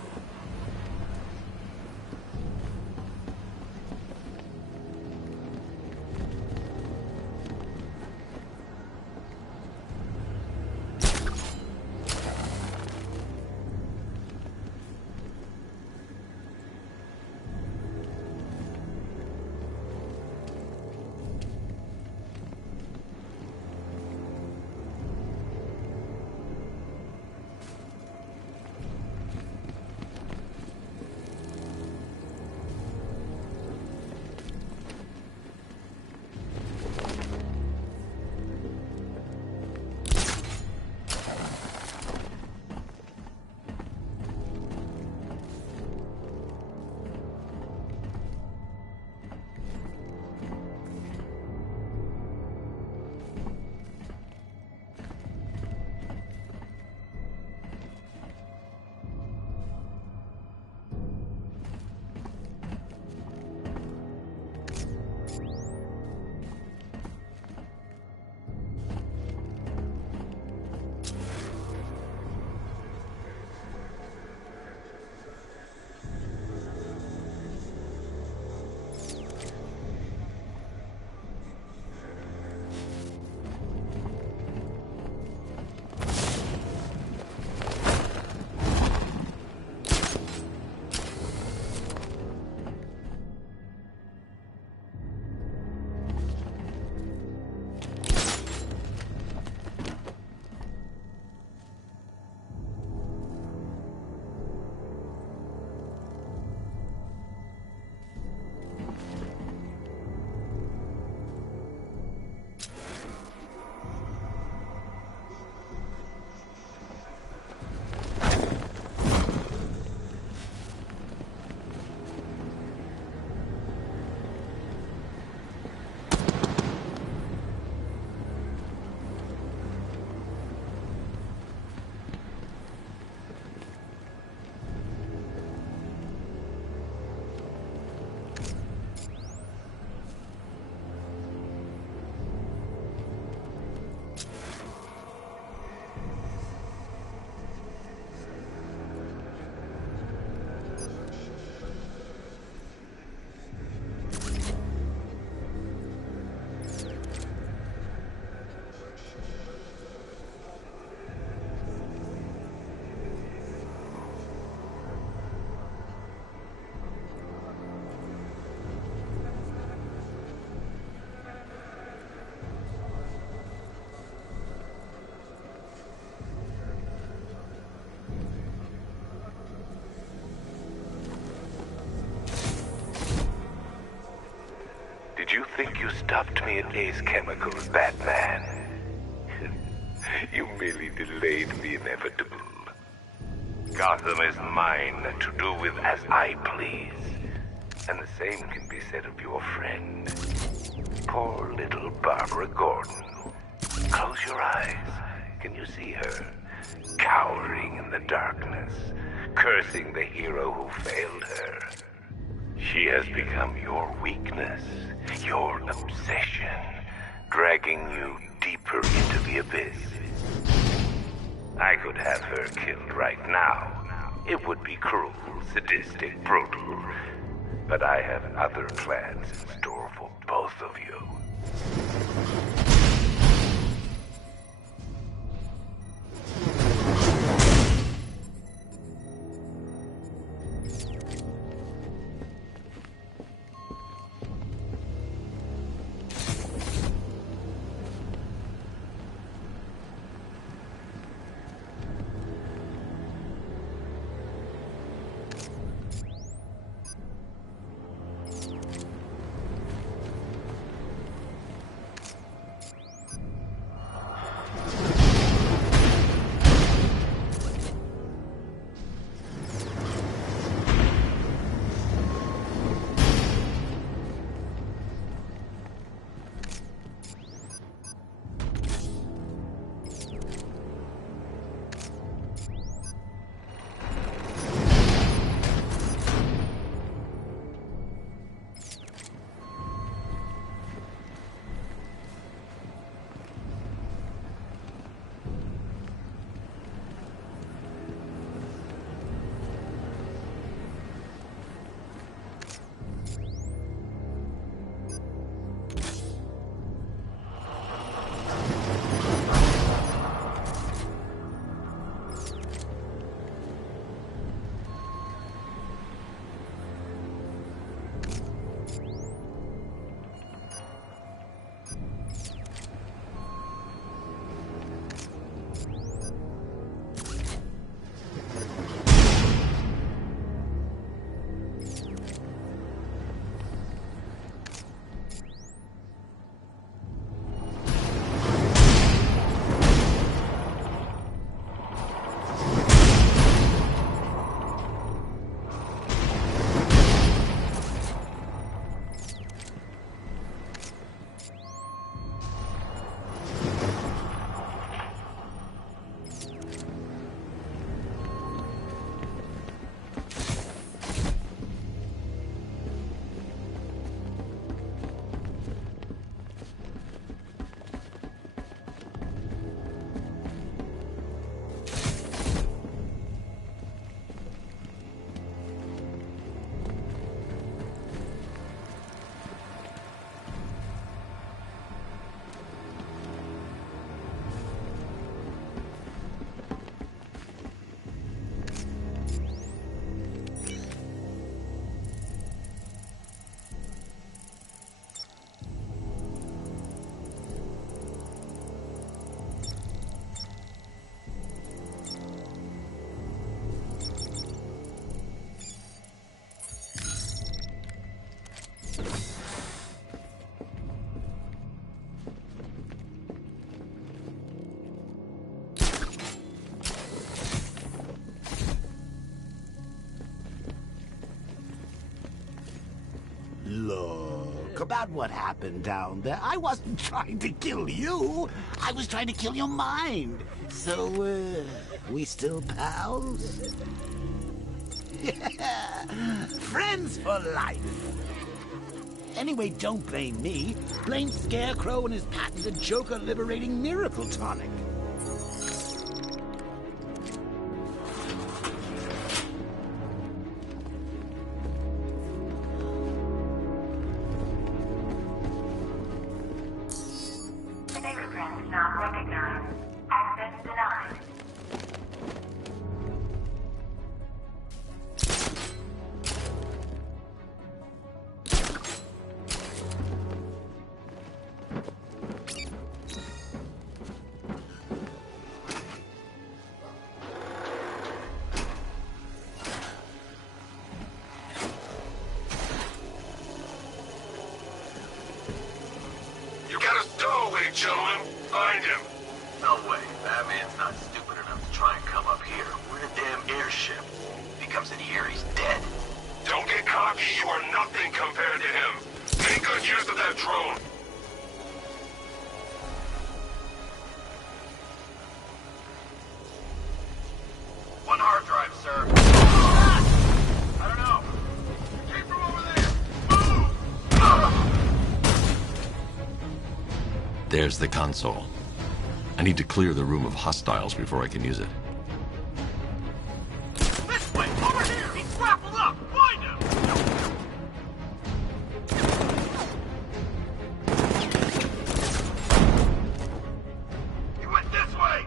Did you think you stopped me at Ace Chemicals, Batman? You merely delayed the inevitable. Gotham is mine to do with as I please. And the same can be said of your friend. Poor little Barbara Gordon. Close your eyes. Can you see her? Cowering in the darkness, cursing the hero who failed her. She has become your weakness, your obsession, dragging you deeper into the abyss. I could have her killed right now. It would be cruel, sadistic, brutal. But I have other plans in store for both of you. about what happened down there. I wasn't trying to kill you. I was trying to kill your mind. So, we still pals? Yeah. Friends for life. Anyway, don't blame me. Blame Scarecrow and his patented Joker-liberating miracle tonic. Fingerprints not recognized. Access denied. You got a stowaway, gentlemen. Find him. No way. Batman's not stupid enough to try and come up here. We're in a damn airship. If he comes in here, he's dead. Don't get cocky. You are nothing compared to him. Make good use of that drone. One hard drive, sir. I don't know. Keep from over there. There's the console. I need to clear the room of hostiles before I can use it. This way! Over here! He's grappled up! Find him! He went this way!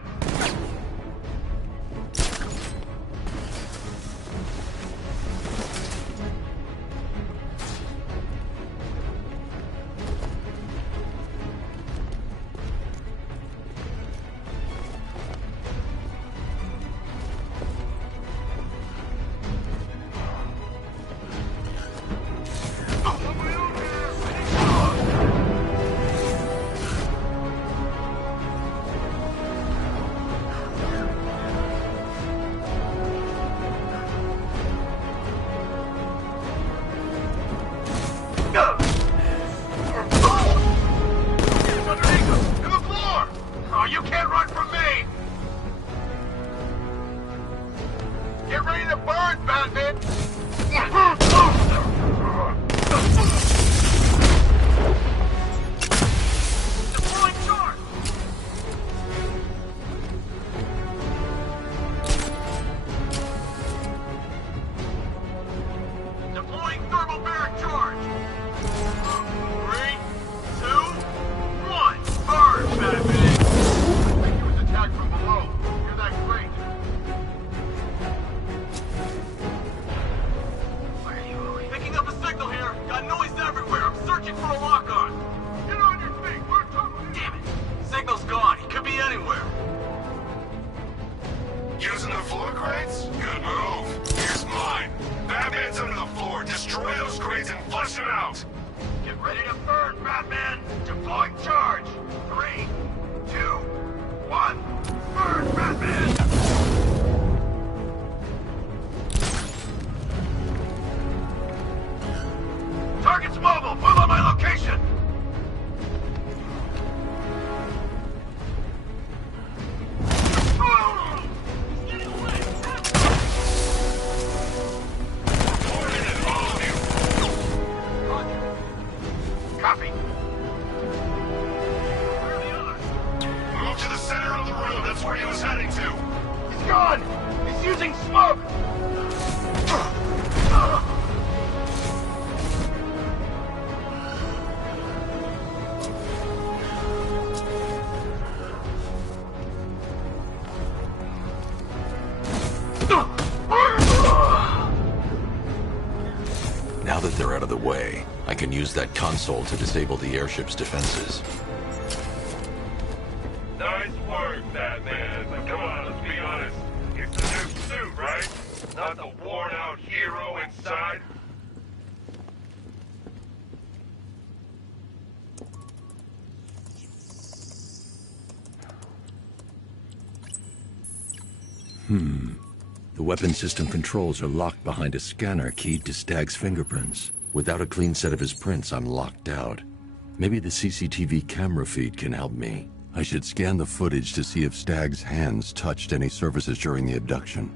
Oh, you can't run from me! Get ready to burn, Batman! Deploying charge! Deploying thermal barrack charge! 3, 2, 1, burn, Batman! He was attacked from below. You're that great. Where are you? Picking up a signal here. Got noise everywhere. I'm searching for a lock-on. Get on your feet. We're totally... Damn it. Signal's gone. He could be anywhere. Using the floor crates? Good move. Here's mine. Batman's under the floor. Destroy those crates and flush him out. Get ready to burn, Batman. Deploying charge. 3, 2, 1. Burn, Batman. Target's mobile. Follow my location. Copy. Where are the others? Move to the center of the room. That's where he was heading to. He's gone! He's using smoke! Now that they're out of the way, I can use that console to disable the airship's defenses. Nice work, Batman. But come on, let's be honest. It's the new suit, right? Not the worn-out hero inside. The weapon system controls are locked behind a scanner keyed to Stagg's fingerprints. Without a clean set of his prints, I'm locked out. Maybe the CCTV camera feed can help me. I should scan the footage to see if Stag's hands touched any surfaces during the abduction.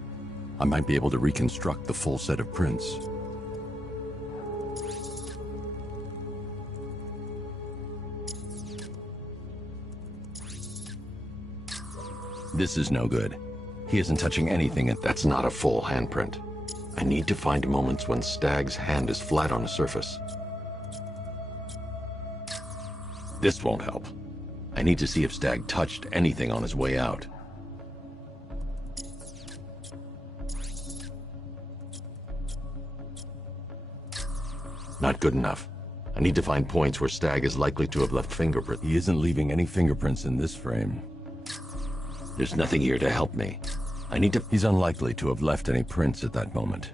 I might be able to reconstruct the full set of prints. This is no good. He isn't touching anything, and that's not a full handprint. I need to find moments when Stag's hand is flat on a surface. This won't help. I need to see if Stag touched anything on his way out. Not good enough. I need to find points where Stag is likely to have left fingerprints. He isn't leaving any fingerprints in this frame. There's nothing here to help me. He's unlikely to have left any prints at that moment.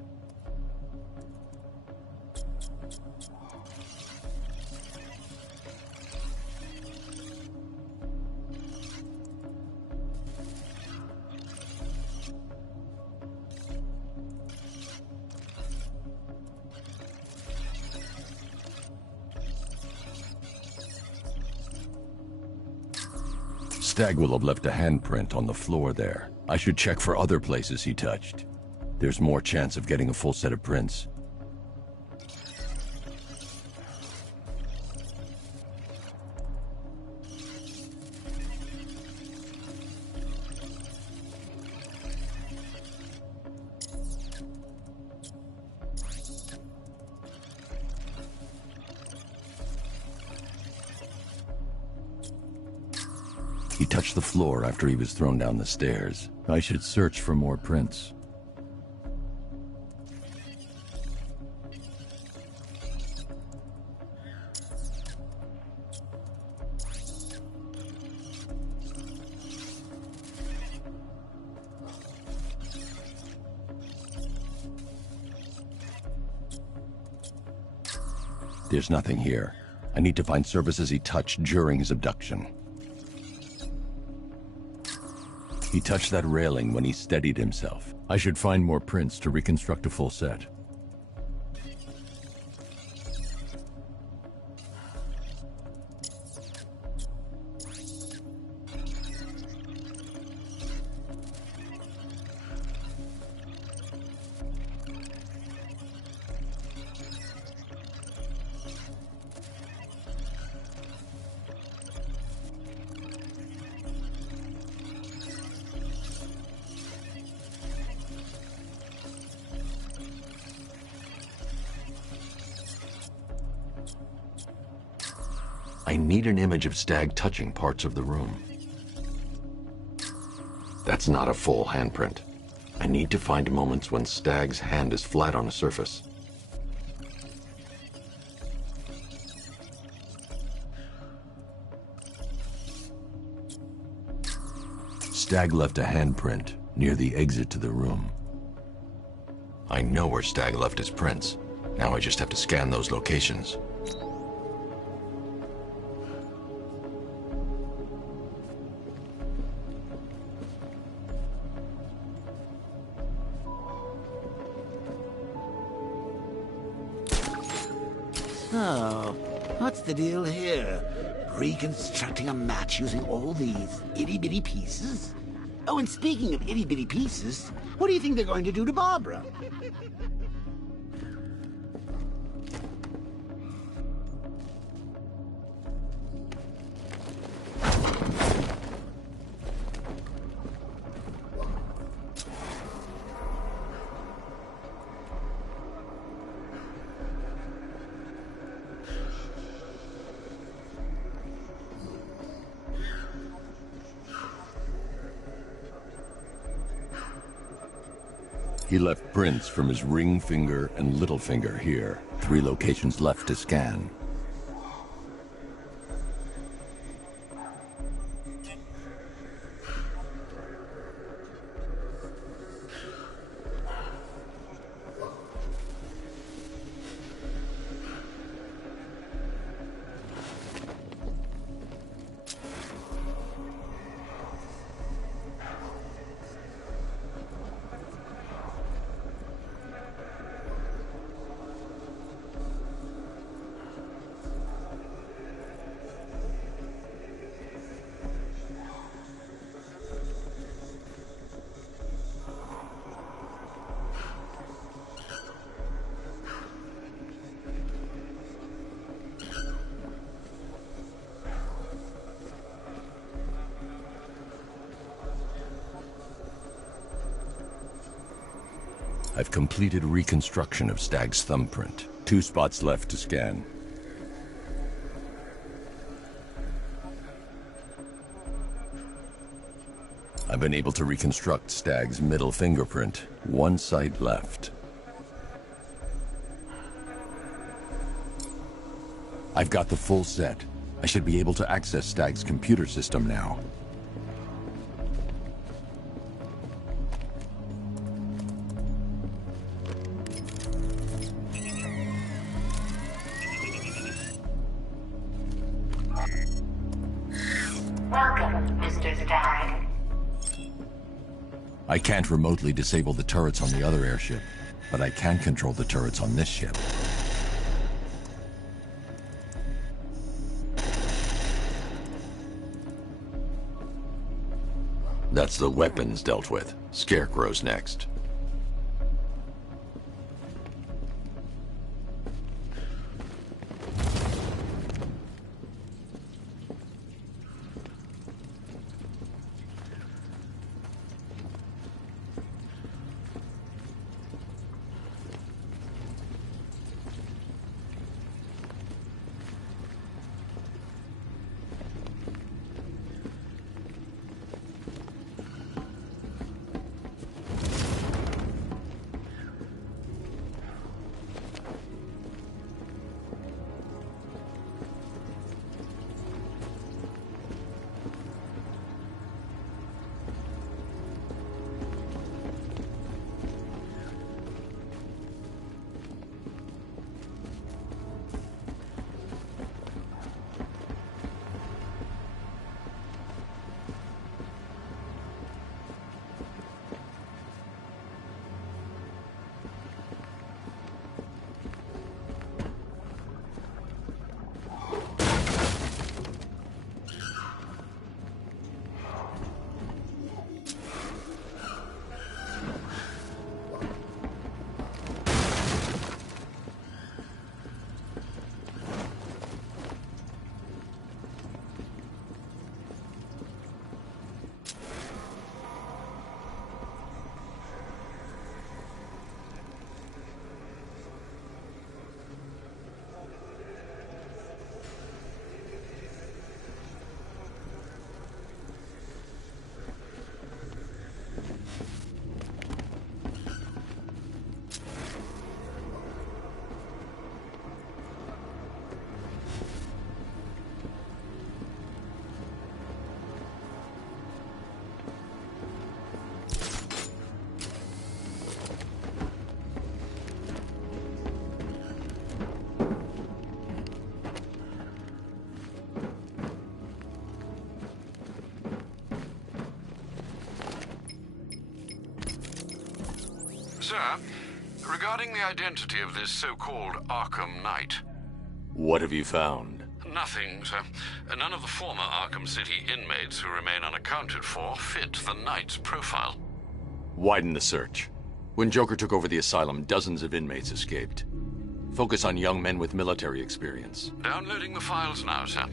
Stag will have left a handprint on the floor there. I should check for other places he touched. There's more chance of getting a full set of prints. He touched the floor after he was thrown down the stairs. I should search for more prints. There's nothing here. I need to find surfaces he touched during his abduction. He touched that railing when he steadied himself. I should find more prints to reconstruct a full set. I need an image of Stag touching parts of the room. That's not a full handprint. I need to find moments when Stag's hand is flat on a surface. Stag left a handprint near the exit to the room. I know where Stag left his prints. Now I just have to scan those locations. So, what's the deal here? Reconstructing a match using all these itty-bitty pieces? Oh, and speaking of itty-bitty pieces, what do you think they're going to do to Barbara? He left prints from his ring finger and little finger here. 3 locations left to scan. I've completed reconstruction of Stag's thumbprint. 2 spots left to scan. I've been able to reconstruct Stag's middle fingerprint. 1 site left. I've got the full set. I should be able to access Stag's computer system now. Welcome, Mr. Stag. I can't remotely disable the turrets on the other airship, but I can control the turrets on this ship. That's the weapons dealt with. Scarecrow's next. Sir, regarding the identity of this so-called Arkham Knight. What have you found? Nothing, sir. None of the former Arkham City inmates who remain unaccounted for fit the Knight's profile. Widen the search. When Joker took over the asylum, dozens of inmates escaped. Focus on young men with military experience. Downloading the files now, sir.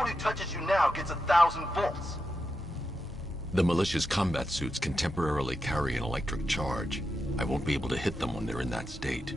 Anyone who touches you now gets 1,000 volts. The militia's combat suits can temporarily carry an electric charge. I won't be able to hit them when they're in that state.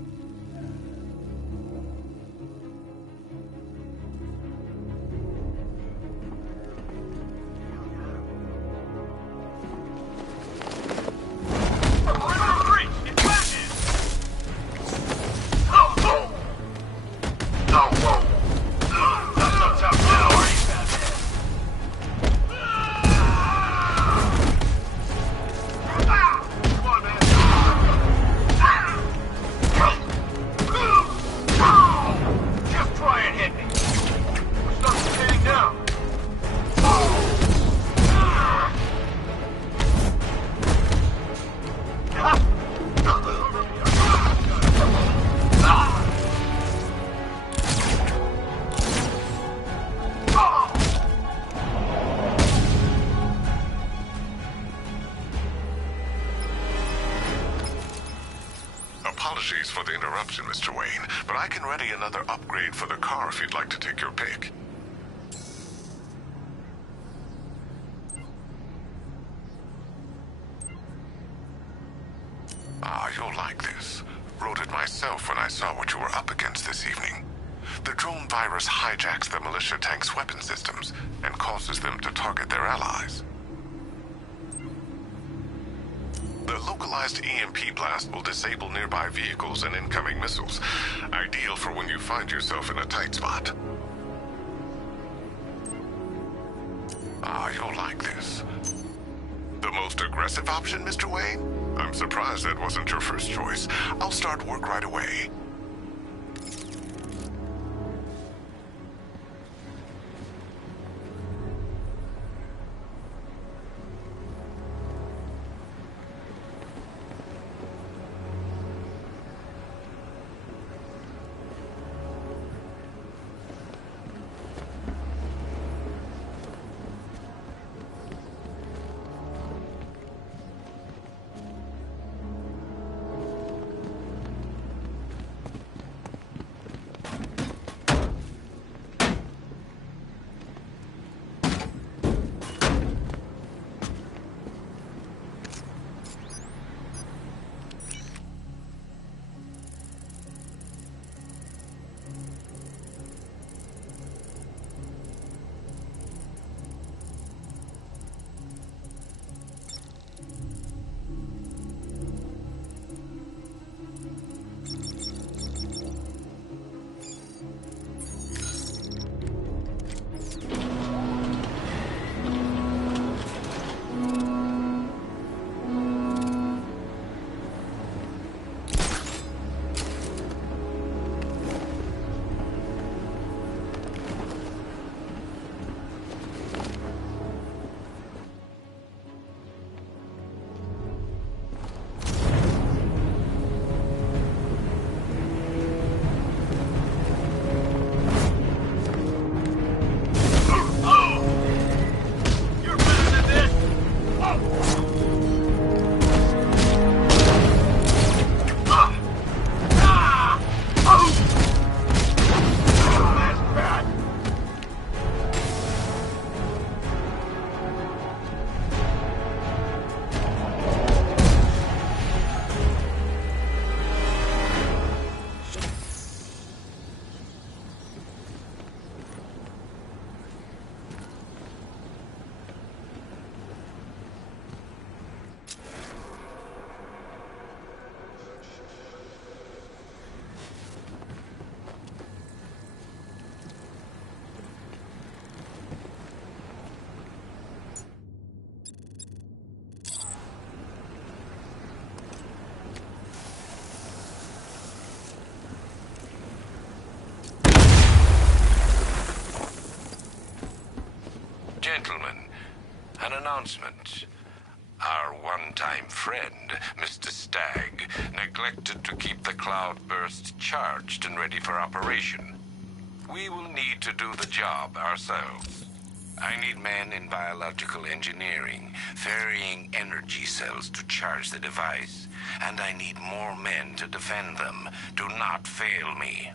Apologies for the interruption, Mr. Wayne, but I can ready another upgrade for the car if you'd like to take your pick. Ah, you'll like this. Wrote it myself when I saw what you were up against this evening. The drone virus hijacks the militia tank's weapon systems and causes them to target their allies. The localized EMP blast will disable nearby vehicles and incoming missiles, ideal for when you find yourself in a tight spot. Ah, you'll like this. The most aggressive option, Mr. Wayne? I'm surprised that wasn't your first choice. I'll start work right away. Gentlemen, an announcement. Our one-time friend, Mr. Stagg, neglected to keep the cloudburst charged and ready for operation. We will need to do the job ourselves. I need men in biological engineering, ferrying energy cells to charge the device, and I need more men to defend them. Do not fail me.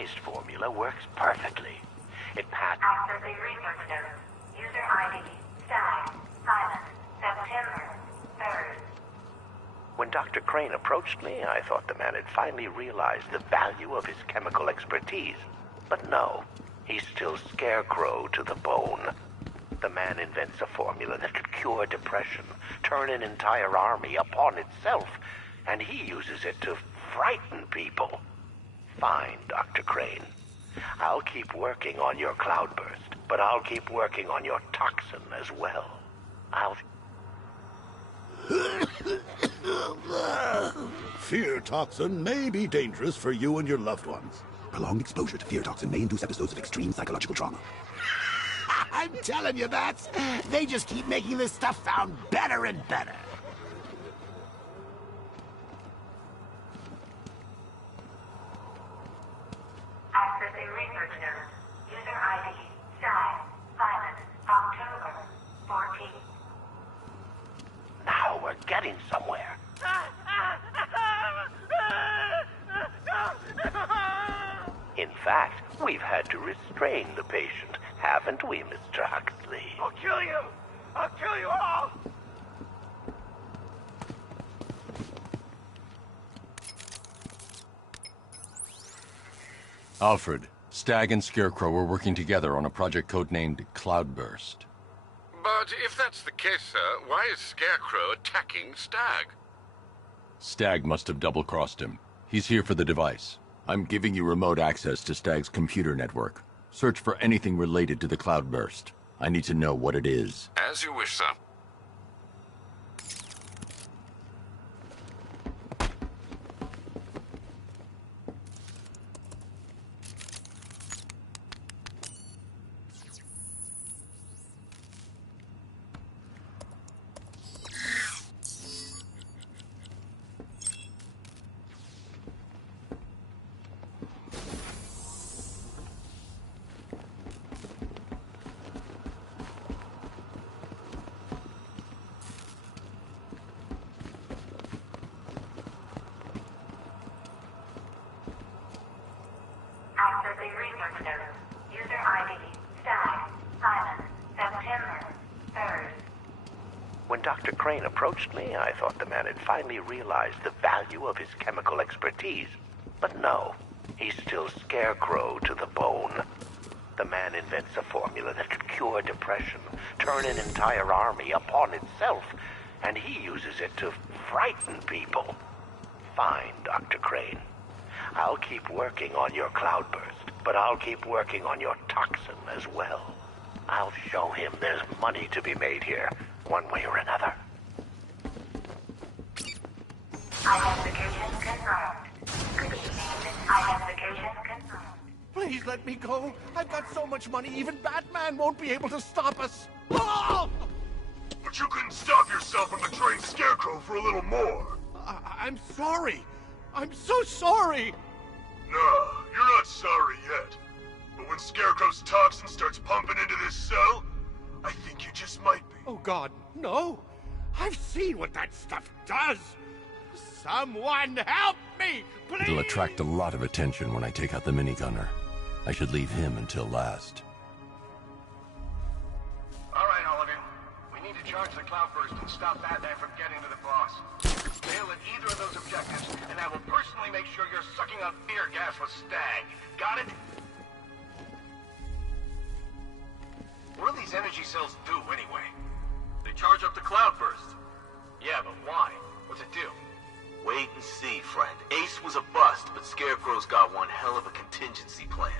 revised formula works perfectly. It patents... Accessing research notes. User ID, Stag, Silent, September 3rd. When Dr. Crane approached me, I thought the man had finally realized the value of his chemical expertise. But no, he's still Scarecrow to the bone. The man invents a formula that could cure depression, turn an entire army upon itself, and he uses it to frighten people. Fine, Dr. Crane. I'll keep working on your cloudburst, but I'll keep working on your toxin as well. Fear toxin may be dangerous for you and your loved ones. Prolonged exposure to fear toxin may induce episodes of extreme psychological trauma. I'm telling you, Bats. They just keep making this stuff sound better and better. Accessing research notes. User ID, Stag, Silent, October 14th. Now we're getting somewhere. In fact, we've had to restrain the patient, haven't we, Mr. Huxley? I'll kill you! I'll kill you all! Alfred, Stag and Scarecrow were working together on a project codenamed Cloudburst. But if that's the case, sir, why is Scarecrow attacking Stag? Stag must have double-crossed him. He's here for the device. I'm giving you remote access to Stag's computer network. Search for anything related to the Cloudburst. I need to know what it is. As you wish, sir. Accessing research notes. User ID, Stag, Silent, September 3rd. When Dr. Crane approached me, I thought the man had finally realized the value of his chemical expertise. But no, he's still Scarecrow to the bone. The man invents a formula that could cure depression, turn an entire army upon itself, and he uses it to frighten people. Fine, Dr. Crane. I'll keep working on your cloudburst, but I'll keep working on your toxin as well. I'll show him there's money to be made here, one way or another. Identification confirmed. Good evening. Identification confirmed. Please let me go. I've got so much money, even Batman won't be able to stop us. Oh! But you couldn't stop yourself from betraying Scarecrow for a little more. I'm sorry. I'm so sorry. No, you're not sorry yet. But when Scarecrow's toxin starts pumping into this cell, I think you just might be. Oh, God, no. I've seen what that stuff does. Someone help me, please! It'll attract a lot of attention when I take out the minigunner. I should leave him until last. All right, all of you. We need to charge the Cloudburst and stop Batman from getting to the boss. Fail at either of those objectives, and I will personally make sure you're sucking on fear gas with Stag. Got it? What do these energy cells do, anyway? They charge up the Cloudburst. Yeah, but why? What's it do? Wait and see, friend. Ace was a bust, but Scarecrow's got one hell of a contingency plan.